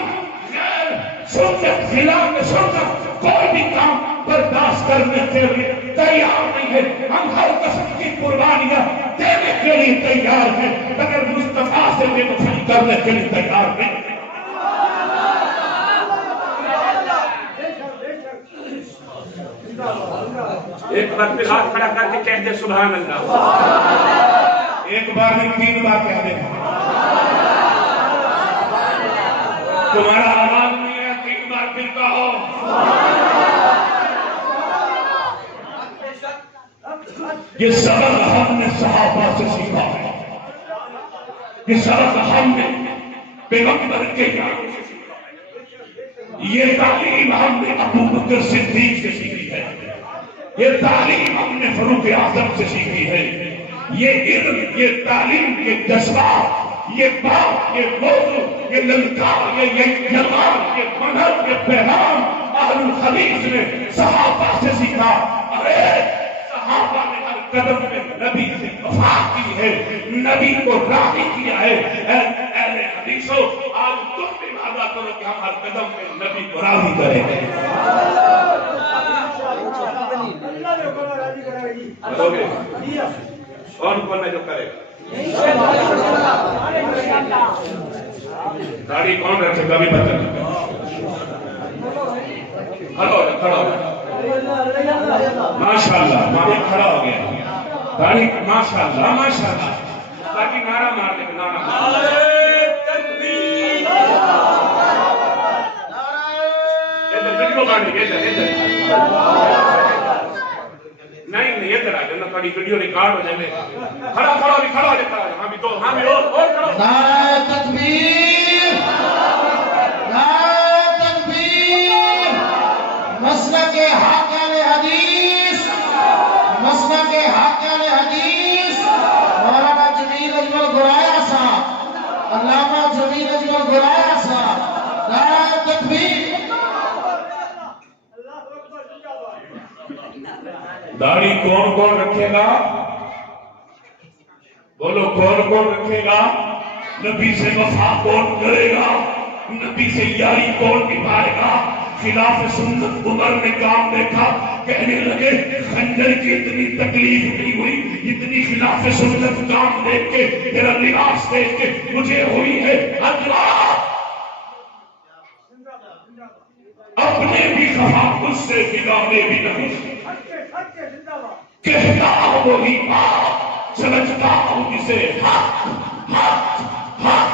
سنت خلاف سنت کوئی بھی کام برداشت کرنے کے لیے تیار نہیں ہے۔ ہم ہر قسم کی قربانیاں دینے کے لیے تیار ہیں، مگر مصطفیٰ سے بے وفائی کرنے کے لیے تیار نہیں۔ ایک بار پھر ہاتھ کھڑا کر کے کہہ دے سبحان اللہ، ایک بار نہیں 3 بار کہہ دے، تمہارا آواز نہیں ہے، 3 بار پھر کہو۔ یہ سبق ہم نے صحابہ سے سیکھا ہے، یہ سبق ہم نے پیغمبر کے یاروں سے سیکھا ہے، یہ تعلیم ہم نے ابو بکر صدیق سے سیکھی ہے، یہ تعلیم ہم نے فاروق اعظم سے سیکھی ہے۔ یہ علم، یہ تعلیم، یہ جذبہ، یہ بات، یہ موضوع، یہ للکار، یہ یلغار، یہ منہج، یہ پیغام اہل الحدیث نے صحابہ سے سیکھا۔ ارے صحابہ نے ہر قدم میں نبی سے وفا کی ہے، نبی کو راضی کیا ہے۔ اہل حدیثوں آج تم بھی وعدہ کرو کہ ہم ہر قدم میں نبی کو راضی کریں گے۔ کون ہے جو کرے گا؟ داڑھی کون رکھے گا بھی بتا کھڑا ہو ماشاءاللہ، ماں کھڑا ہو گیا، داڑھی ماشاءاللہ ماشاءاللہ، تاکہ نعرہ مار دے، نعرہ ویڈیو بانی نہیں ادھر آ جانا، تھوڑی ویڈیو ریکارڈ ہو جائے، کھڑا ہو جائے، ہاں بھی تو ہاں بھی اور کھڑا۔ نعرہ تکبیر، نعرہ تکبیر، مسلک حق اہل حدیث، مسلک حق اہل حدیث، مولانا جمیل اجمل گرایا صاحب، علامہ جمیل اجمل گرایا صاحب، نعرہ تکبیر۔ داڑھی کون کون رکھے گا؟ بولو کون کون رکھے گا؟ نبی سے وفا کون کرے گا؟ نبی سے یاری کون نبھائے گا؟ خلاف سنت عمر نے کام دیکھا، کہنے لگے خنجر کی اتنی تکلیف نہیں ہوئی اتنی خلاف سنت کام دیکھ کے، تیرا لباس دیکھ کے مجھے ہوئی ہے۔ اللہ اپنے بھی خفا مجھ سے بگانے بھی نہیں، کہتا ہوں وہی بات، سمجھتا ہوں جسے حق حق حق۔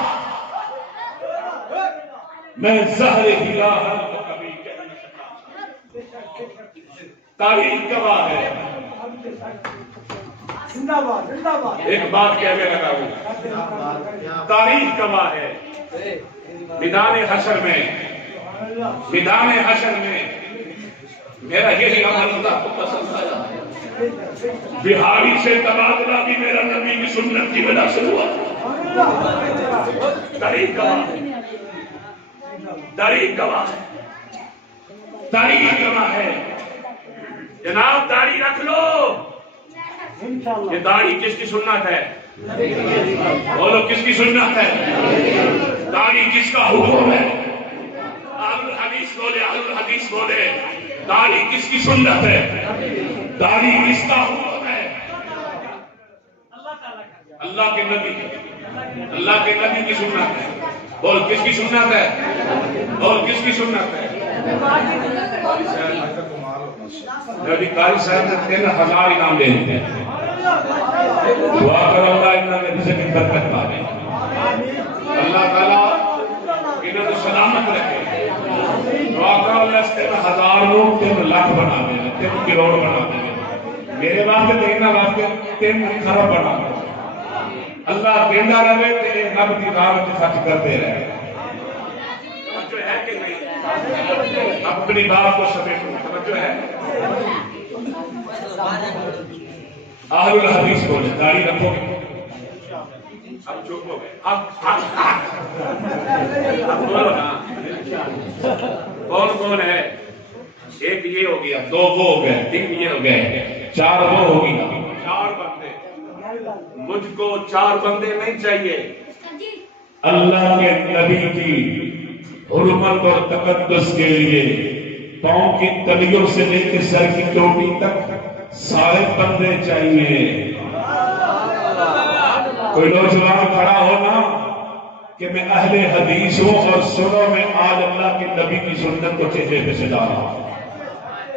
میں زہر ہلا ہوں تو کبھی کہہ نہ سکا، تاریخ گواہ ہے۔ ایک بات کہنے لگا ہوں، تاریخ گواہ ہے۔ میدان حشر میں میرا یہی عمل اللہ کو پسند آیا۔ بہاری سے تبادلہ بھی میرا نبی کی سنت کی وجہ سے ہوا۔ تاریخ گواہ ہے، تاریخ گواہ ہے، تاریخ گواہ ہے۔ جناب داڑھی رکھ لو۔ یہ داڑھی کس کی سنت ہے؟ بولو کس کی سنت ہے؟ داڑھی کس کا حکم ہے؟ اہل الحدیث بولے، اہل الحدیث بولے، داڑھی کس کی سنت ہے؟ داڑھی کس کا حکم ہے؟ اللہ کے نبی، اللہ کے نبی کی سنت ہے۔ بول کس کی سنت ہے؟ بول کس کی سنت ہے؟ نبی قاری صاحب نے 3000 انعام دے دیتے ہیں۔ دعا کرو اللہ انہوں نے رزق کی برکت پائے، اللہ تعالیٰ انہوں نے سلامت رکھے۔ دعا کرو اللہ 3000 لوگ 3 لاکھ بنا دے، 3 کروڑ بنا دے، میرے واسطے دینا واسطے 3 خراب بنا دے۔ اللہ دینا رہے تیرے رب کی راہ میں خرچ کرتے رہے۔ توجہ ہے کہ نہیں؟ اپنی بات کو سمیٹو، توجہ ہے؟ اہل الحدیث بولے، داڑھی رکھو گے؟ اب چپ ہو گئے، اب بولو نا، کون کون ہے؟ ایک یہ ہو گیا، 2 وہ ہو گئے، 3 یہ ہو گئے، 4 وہ ہو گیا، 4 بندے۔ مجھ کو 4 بندے نہیں چاہیے، اللہ کے نبی کی حرمت اور تقدس کے لیے پاؤں کی تلیوں سے لے کے سر کی چوٹی تک سارے بندے چاہیے۔ کوئی نوجوان کھڑا ہونا کہ میں اہل حدیث ہوں اور سنو میں آج اللہ کے نبی کی سنت کو چہرے پہ سجا رہا ہوں۔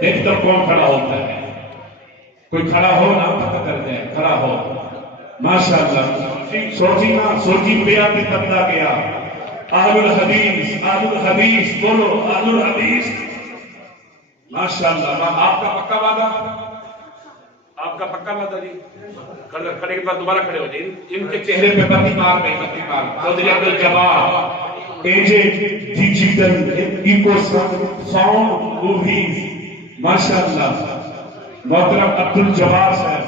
ایک طرف کون کھڑا ہوتا ہے؟ کوئی کھڑا ہو نا، پتہ کر جائے، کھڑا ہو۔ ماشاءاللہ، سوچی نا، سوچی پیا بھی بندہ گیا۔ اہل الحدیث، اہل الحدیث بولو، اہل الحدیث۔ ماشاءاللہ، آپ کا پکا وعدہ، آپ کا پکا وعدہ جی۔ کھڑے کے بعد دوبارہ کھڑے ہو جائیں، ان کے چہرے پہ بتی مار نہیں، بتی مار۔ Chaudhry Abdul Jabbar, agent digital echo sound movies, ماشاءاللہ۔ محترم عبدالجبار صاحب،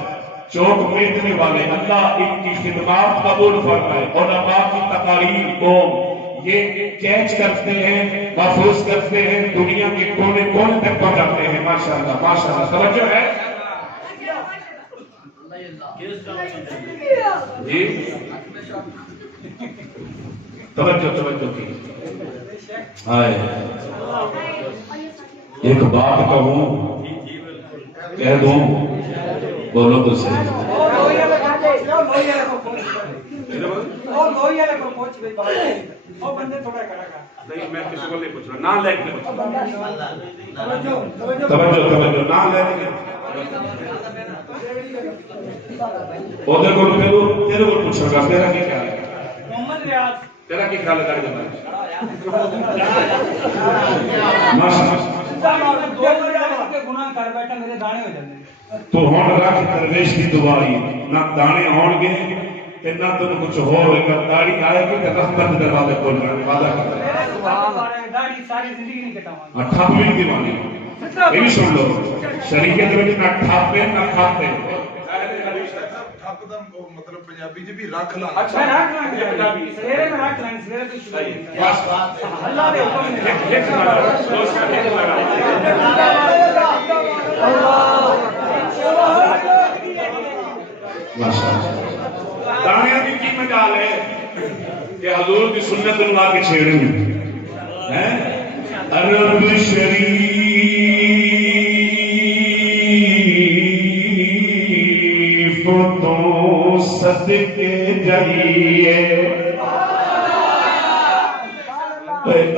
چوک بیچنے والے، اللہ ان کی خدمات قبول فرمائے۔ علماء کی تقاریر کو یہ کیچ کرتے ہیں، محفوظ کرتے ہیں، دنیا کے کونے کونے تک پہنچاتے ہیں۔ ماشاءاللہ، ماشاءاللہ، توجہ ہے جی، توجہ توجہ کی۔ ایک بات کہوں، کہہ دوں، بولو تو صحیح۔ نہیں میں کسی کو نہیں پوچھ رہا، نام لے کے پوچھ رہا۔ توجہ توجہ، نام لے کے ادھر کو تیرے کو پوچھ رہا، تیرا کی خیال ہے؟ محمد ریاض، تیرا کی خیال ہے؟ تو ہون رکھ درویش دی دعائی، نہ دانے ہون گے تے نہ تن کچھ ہو گا۔ داڑھی آئے گی تے رحمت دروازے کھول رہا ہے، وعدہ کرتا ہے۔ داڑھی ساری زندگی نہیں کٹاؤں گا۔ ٹھپ بھی نہیں دیوانی، یہ بھی سن لو، شریعت میں نہ ٹھاپے نہ کھاتے۔ مطلب پنجابی جی بھی رکھ لانا۔ اچھا رکھ لانا، پنجابی سویرے میں رکھ لانا، سویرے تو شروع اللہ دے حکم نے لکھ لانا، دانیاں بھی کی مجال ہے کہ حضور کی سنت نو آ کے چھیڑیں ہیں عرب شریف تو صدقے جائیے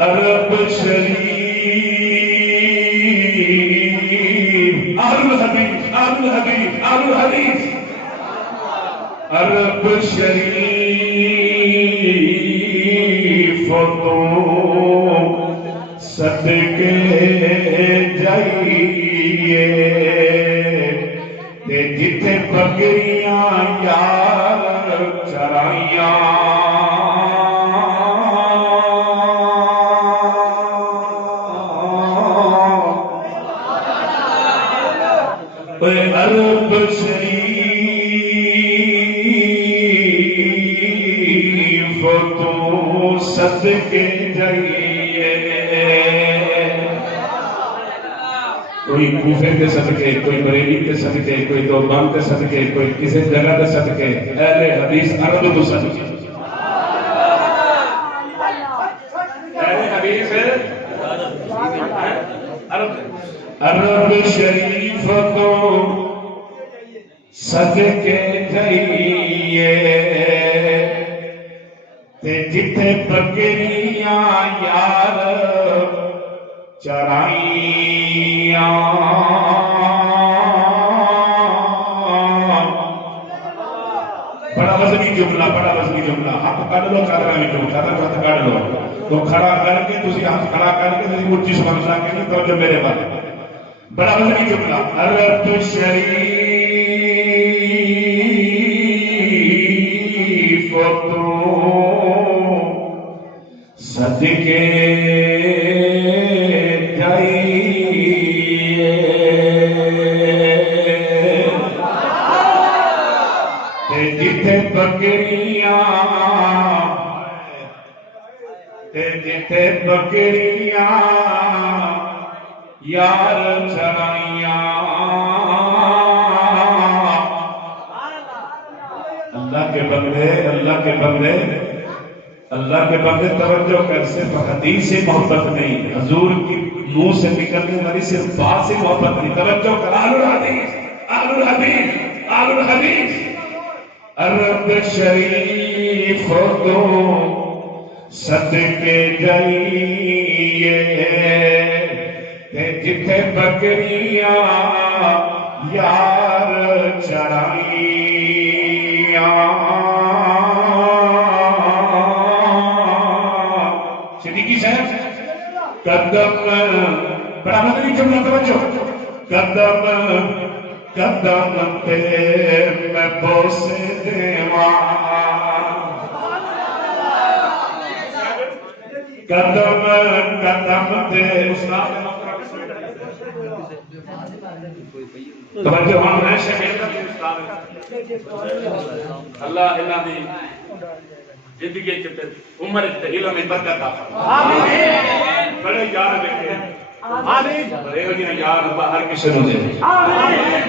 عرب شریف الحدیث عرب شریف تو صدقے جائیے تے جتھے بکریاں یار چرائیاں عرب شریف تو صدقے جائیے کوئی کوفے کے صدقے کوئی بریلی کے صدقے کوئی دوبان کے صدقے کوئی کسی جگہ کے صدقے اہل حدیث عرب تو صدقے اہل حدیث عرب شریف کو صدقے جائیے تے جتھے بکریاں یار چرائیاں بڑا وزنی جملہ ہاتھ کر لو چادر ہاتھ کر لو تو کھڑا کر کے تسی ہاتھ کھڑا کر کے تسی اونچی سمجھ لا کے نہیں تو میرے والے بڑا وزنی جملہ عرب شریف تو صدقے جائیے جتھے بکریاں یار چرائیاں اللہ کے بندے توجہ کر صرف حدیث سے محبت نہیں حضور کی منہ سے نکلنے والی صرف بات سے محبت نہیں توجہ کر آل الحدیث عرب شریف تو صدقے جائیے جتھے بکریاں یار چرائیاں صدیقی صاحب قدم بڑا مدنی جملہ توجہ قدم تے میں بوسے دیواں قدم تے توجہ ہم ہیں شہید اللہ اللہ دی زندگی کے عمر علم میں برکت عطا آمین بڑے یار بیٹھے آمین بڑے ہو جی یار باہر کسی نو دے آمین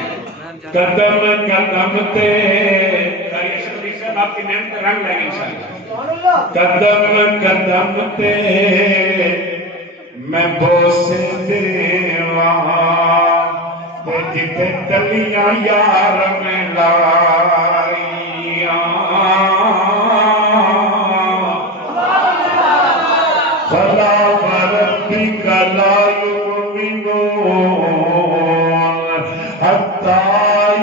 قدم تے آپ کی نعمت رنگ لگے انشاءاللہ قدم تے میں بوسے دیواں جتے تلیاں یار میں لائیاں فلا وربک لا یؤمنون حتی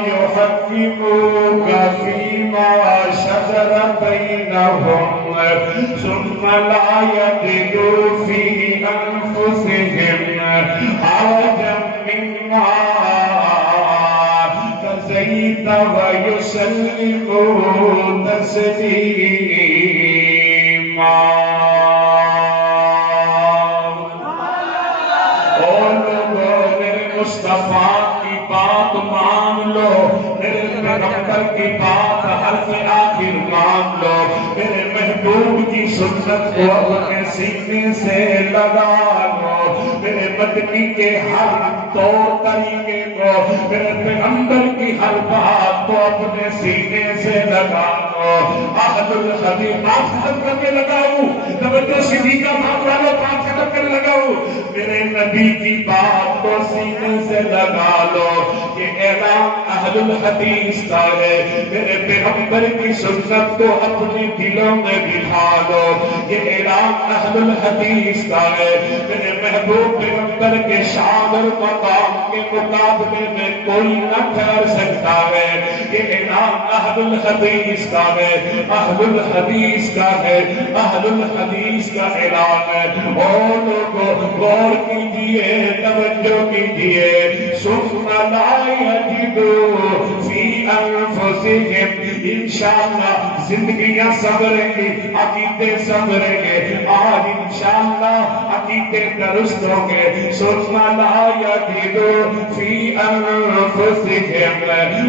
یحکموک فیما شجر بینہم ثم لا یجدوا فی انفسہم حرجا مما قضیت ویسلموا تسلیما مصطفیٰ کی بات مان لو میرے پیغمبر کی بات حرف آخر مان لو میرے محبوب محبوب کی سنت کو اپنے سینے سے لگا لو، میرے مدنی کے ہر طور طریقے کو، میرے پیغمبر کی ہر بات کو اپنے سینے سے لگا لو۔ اہل الحدیث پاک ختم کر کے لگاؤں، توجہ سیدھی کا بات والوں پاک ختم کر لگاؤں، میرے نبی کی بات کو سینے سے لگا لو۔ یہ اعلان اہل الحدیث کا ہے، میرے پیغمبر کی سنت کو اپنے دلوں میں بٹھا لو۔ یہ اعلان اہل الحدیث کا ہے، میرے محبوب پیغمبر کے شان اور مقام کے مقابلے میں کوئی نہ ٹھہر سکتا ہے۔ یہ اعلان اہل الحدیث کا ہے، اہل الحدیث کا ہے، اہل الحدیث کا اعلان ہے۔ اور لوگوں غور کیجئے، توجہ کیجئے، ثم لا یجدوا فی انفسہم، انشاءاللہ زندگیاں سنوریں گی، عقیدے سنوریں گے، آج انشاءاللہ عقیدے درست ہوں گے۔ ثم لا یجدوا فی انفسہم،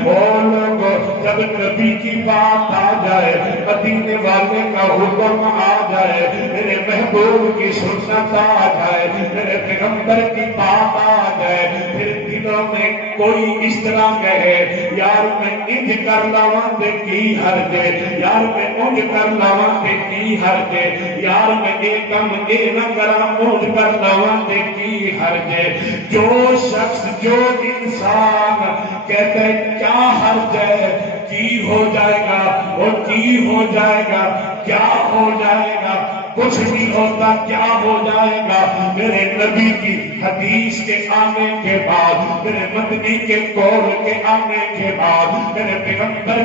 اور لوگوں جب نبی کی بات آ جائے، مدینے والے کا حکم آ جائے، میرے محبوب کی سنت آ جائے، میرے پیغمبر کی بات آ جائے، پھر دلوں میں کوئی اس طرح کہے یار میں انج کر لاواں تے کی حرجے، یار میں انج کر لاواں تے کی حرجے، یار میں اے کم اے نہ کراں انج کر لاواں تے کی حرجے۔ جو شخص جو انسان کہتے ہیں کیا حرج ہے، کی ہو جائے گا، وہ کی ہو جائے گا، کیا ہو جائے گا، کچھ نہیں ہوتا، کیا ہو جائے گا۔ میرے نبی کی حدیث کے آنے کے بعد، میرے مدنی کے قول کے آنے کے بعد، میرے پیغمبر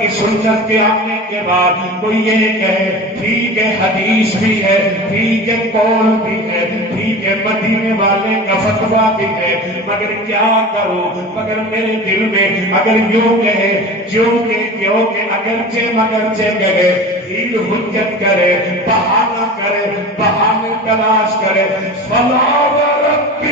کی سنت کے آنے کے بعد کوئی یہ کہے ٹھیک ہے حدیث بھی ہے، ٹھیک ہے قول بھی ہے، ٹھیک ہے مدینے والے کا فتویٰ بھی ہے، مگر کیا کروں، مگر میرے دل میں اگر یوں کہے کیوں کہ اگرچہ مگرچہ کہے، ہیل حجت کرے، بہانہ کرے، بہانے تلاش کرے، فلا وربک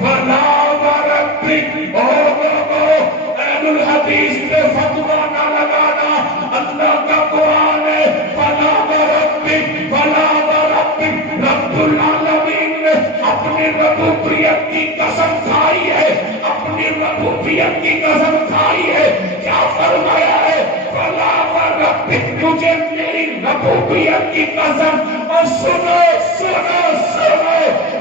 فلا وربک، اور لوگوں اہل الحدیث پہ فتویٰ نہ لگانا، اللہ کا قرآن ہے، فلا وربک فلا وربک، رب العالمین نے اپنی ربوبیت کی قسم کھائی ہے، اپنی ربوبیت کی قسم کھائی ہے، کیا فرمایا ہے، فلا وربک، مجھے میری ربوبیت کی قسم، اور سنو سنو سنو،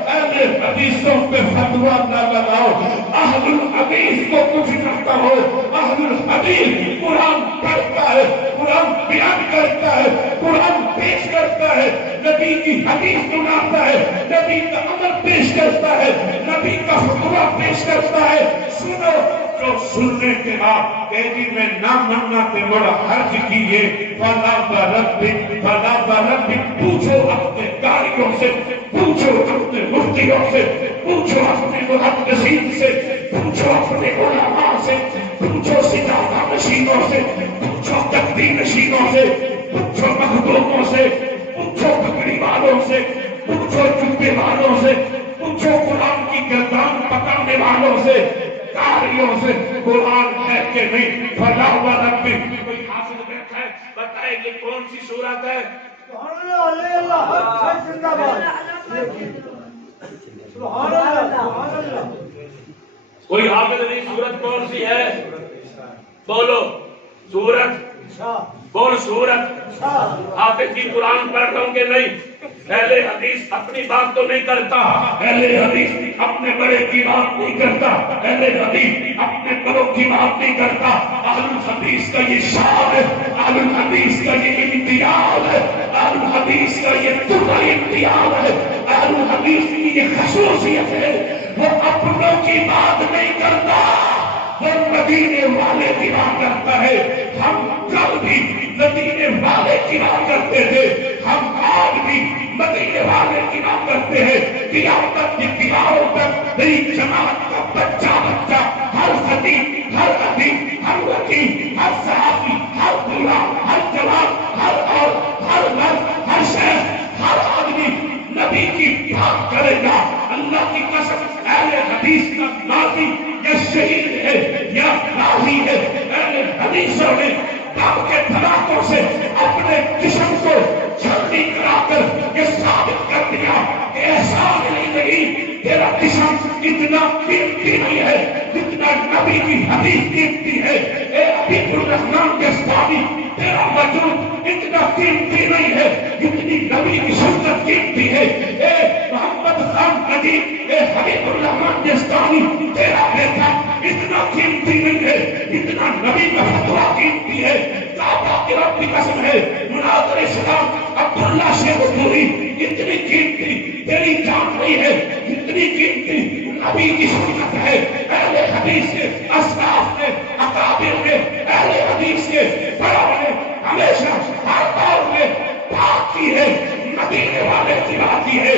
اہل حدیثوں پہ فتویٰ نہ لگاؤ، اہل الحدیث کو کچھ نہ کہو، اہل الحدیث قرآن پڑھتا ہے، قرآن بیان کرتا ہے، قرآن پیش کرتا ہے، نبی کی حدیث سناتا ہے، نبی کا عمل پیش کرتا ہے، نبی کا فتویٰ پیش کرتا ہے۔ سنو، جو سننے کے بعد تیری میں نہ مننا تے بڑا حرج کیے، فلا وربک فلا وربک، پوچھو اپنے قاریوں سے، پوچھو اپنے مفتیوں سے، پوچھو اپنے محدثین سے، پوچھو اپنے علماء سے، پوچھو ستارہ نشینوں سے، پوچھو تقدیر نشینوں سے، پوچھو مخدوموں سے، پوچھو پگڑی والوں سے، پوچھو جوتے والوں سے، پوچھو قرآن کی گردان پکڑنے والوں سے، قاریوں سے، قرآن ہے کہ نہیں، فلا وربک۔ کوئی حافظ بیٹھا ہے، بتائے کہ کون سی سورت ہے؟ کوئی حافظ نہیں، سورت کون سی ہے؟ بولو سورت، کون سورت؟ حافظ کی قرآن پڑھ رہا ہوں کہ نہیں؟ اہل حدیث اپنی بات تو نہیں کرتا، اہل حدیث اپنے بڑے کی بات نہیں کرتا، اہل حدیث اپنے بڑوں کی بات نہیں کرتا۔ اہل الحدیث کا یہ شان ہے، اہل الحدیث کا یہ امتیاز ہے، اہل الحدیث کا یہ ترا امتیاز ہے، اہل الحدیث کی یہ خصوصیت ہے، وہ اپنوں کی بات نہیں کرتا، وہ مدینے والے کی بات کرتا ہے۔ ہم کل بھی مدینے والے کی بات کرتے تھے، ہم آج بھی مدینے والے کی بات کرتے ہیں۔ قیامت کی دیواروں پر میری جماعت کا بچہ بچہ، ہر خطیب، ہر ادیب، ہر وکیل، ہر صحافی، ہر بوڑھا، ہر جوان، ہر عورت، ہر مرد، ہر شیخ، ہر آدمی نبی کی بات کرے گا۔ اللہ کی قسم، اہل حدیث کا نازی یا شہید ہے یا راضی ہے، اہل حدیثوں نے دم کے دھماکوں سے اپنے جسم کو جلدی کرا کر یہ ثابت کر دیا کہ احسان نہیں تیرا جسم اتنا قیمتی نہیں ہے جتنا نبی کی حدیث قیمتی ہے. اے حبیب الرحمان گستاوی تیرا وجود اتنا قیمتی نہیں ہے جتنی نبی کی سنت قیمتی ہے. اے محمد خان ندیم اے حبیب الرحمان گستاوی تیرا بیٹا اتنا قیمتی نہیں ہے جتنا نبی کا فتویٰ قیمتی ہے. کعبہ کی رب کی قسم ہے مناظر اسلام عبداللہ شیخ پوری اتنی قیمتی تیری جان نہیں ہے جتنی قیمتی نبی کی سنت ہے. اہل حدیث کے اسلاف نے اکابر نے اہل حدیث کے بڑوں نے ہمیشہ ہر دور میں بات کی ہے مدینے والے کی بات کی ہے.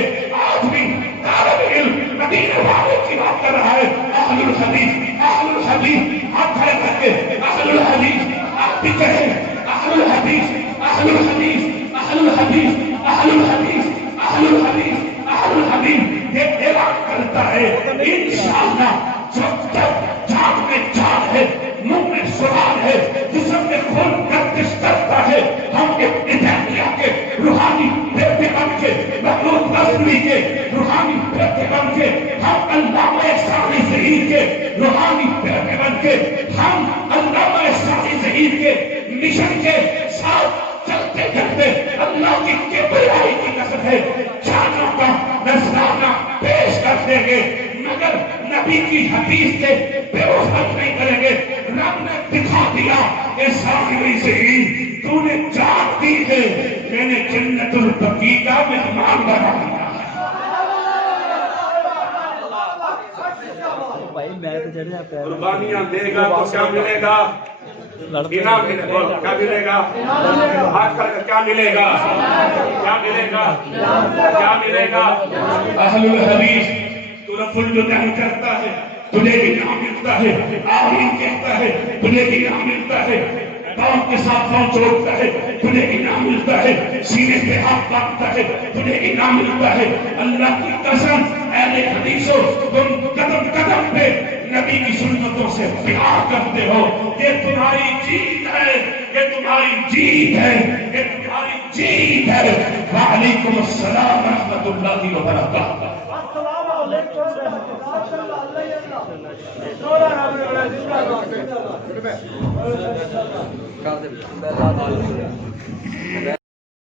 آج بھی طالب علم مدینے والے کی بات کر رہا ہے. اہل الحدیث ہاتھ کھڑے کر کے اہل الحدیث آپ بھی کہیں اہل الحدیث اہل الحدیث اہل الحدیث اہل الحدیث اہل الحدیث اہل الحدیث یہ اعلان کرتا ہے انشاءاللہ جب تک جان میں جان ہے منہ میں سوال ہے جسم میں خون گردش کرتا ہے ہم ابن تیمیہ کے روحانی بیٹے بن کے محمود غزنوی کے روحانی بیٹے بن کے ہم علامہ ثانی ظہیر کے روحانی بیٹے بن کے ہم علامہ ثانی ظہیر کے مشن کے ساتھ چلتے چلتے اللہ کی کبریائی کی قسم ہے جانوں کا نذرانہ پیش کر دیں گے مگر نبی کی حدیث سے بے وفات نہیں کریں گے. رب نے دکھا دیا کہ ثانی ظہیر تو نے جان دی ہے میں نے جنت البقیع کا مہمان بنا دیا. قربانیاں دے گا تو کیا ملے گا؟ انعام ملے گا. کیا ملے گا؟ ہاتھ کر کے کیا ملے گا؟ کیا ملے گا؟ کیا ملے گا؟ اہل الحدیث تو رب الجدین کرتا ہے تجھے انعام ملتا ہے. آمین کہتا ہے تجھے انعام ملتا ہے. پاؤں کے ساتھ پاؤں جوڑتا ہے تجھے انعام ملتا ہے. سینے پہ ہاتھ باندھتا ہے تجھے انعام ملتا ہے. اللہ کی قسم اہل حدیثوں تم قدم قدم پہ نبی کی سنتوں سے پیار کرتے ہو. یہ تمہاری جیت ہے یہ تمہاری جیت ہے یہ تمہاری جیت ہے. وعلیکم السلام ورحمۃ اللہ وبرکاتہ. کر دے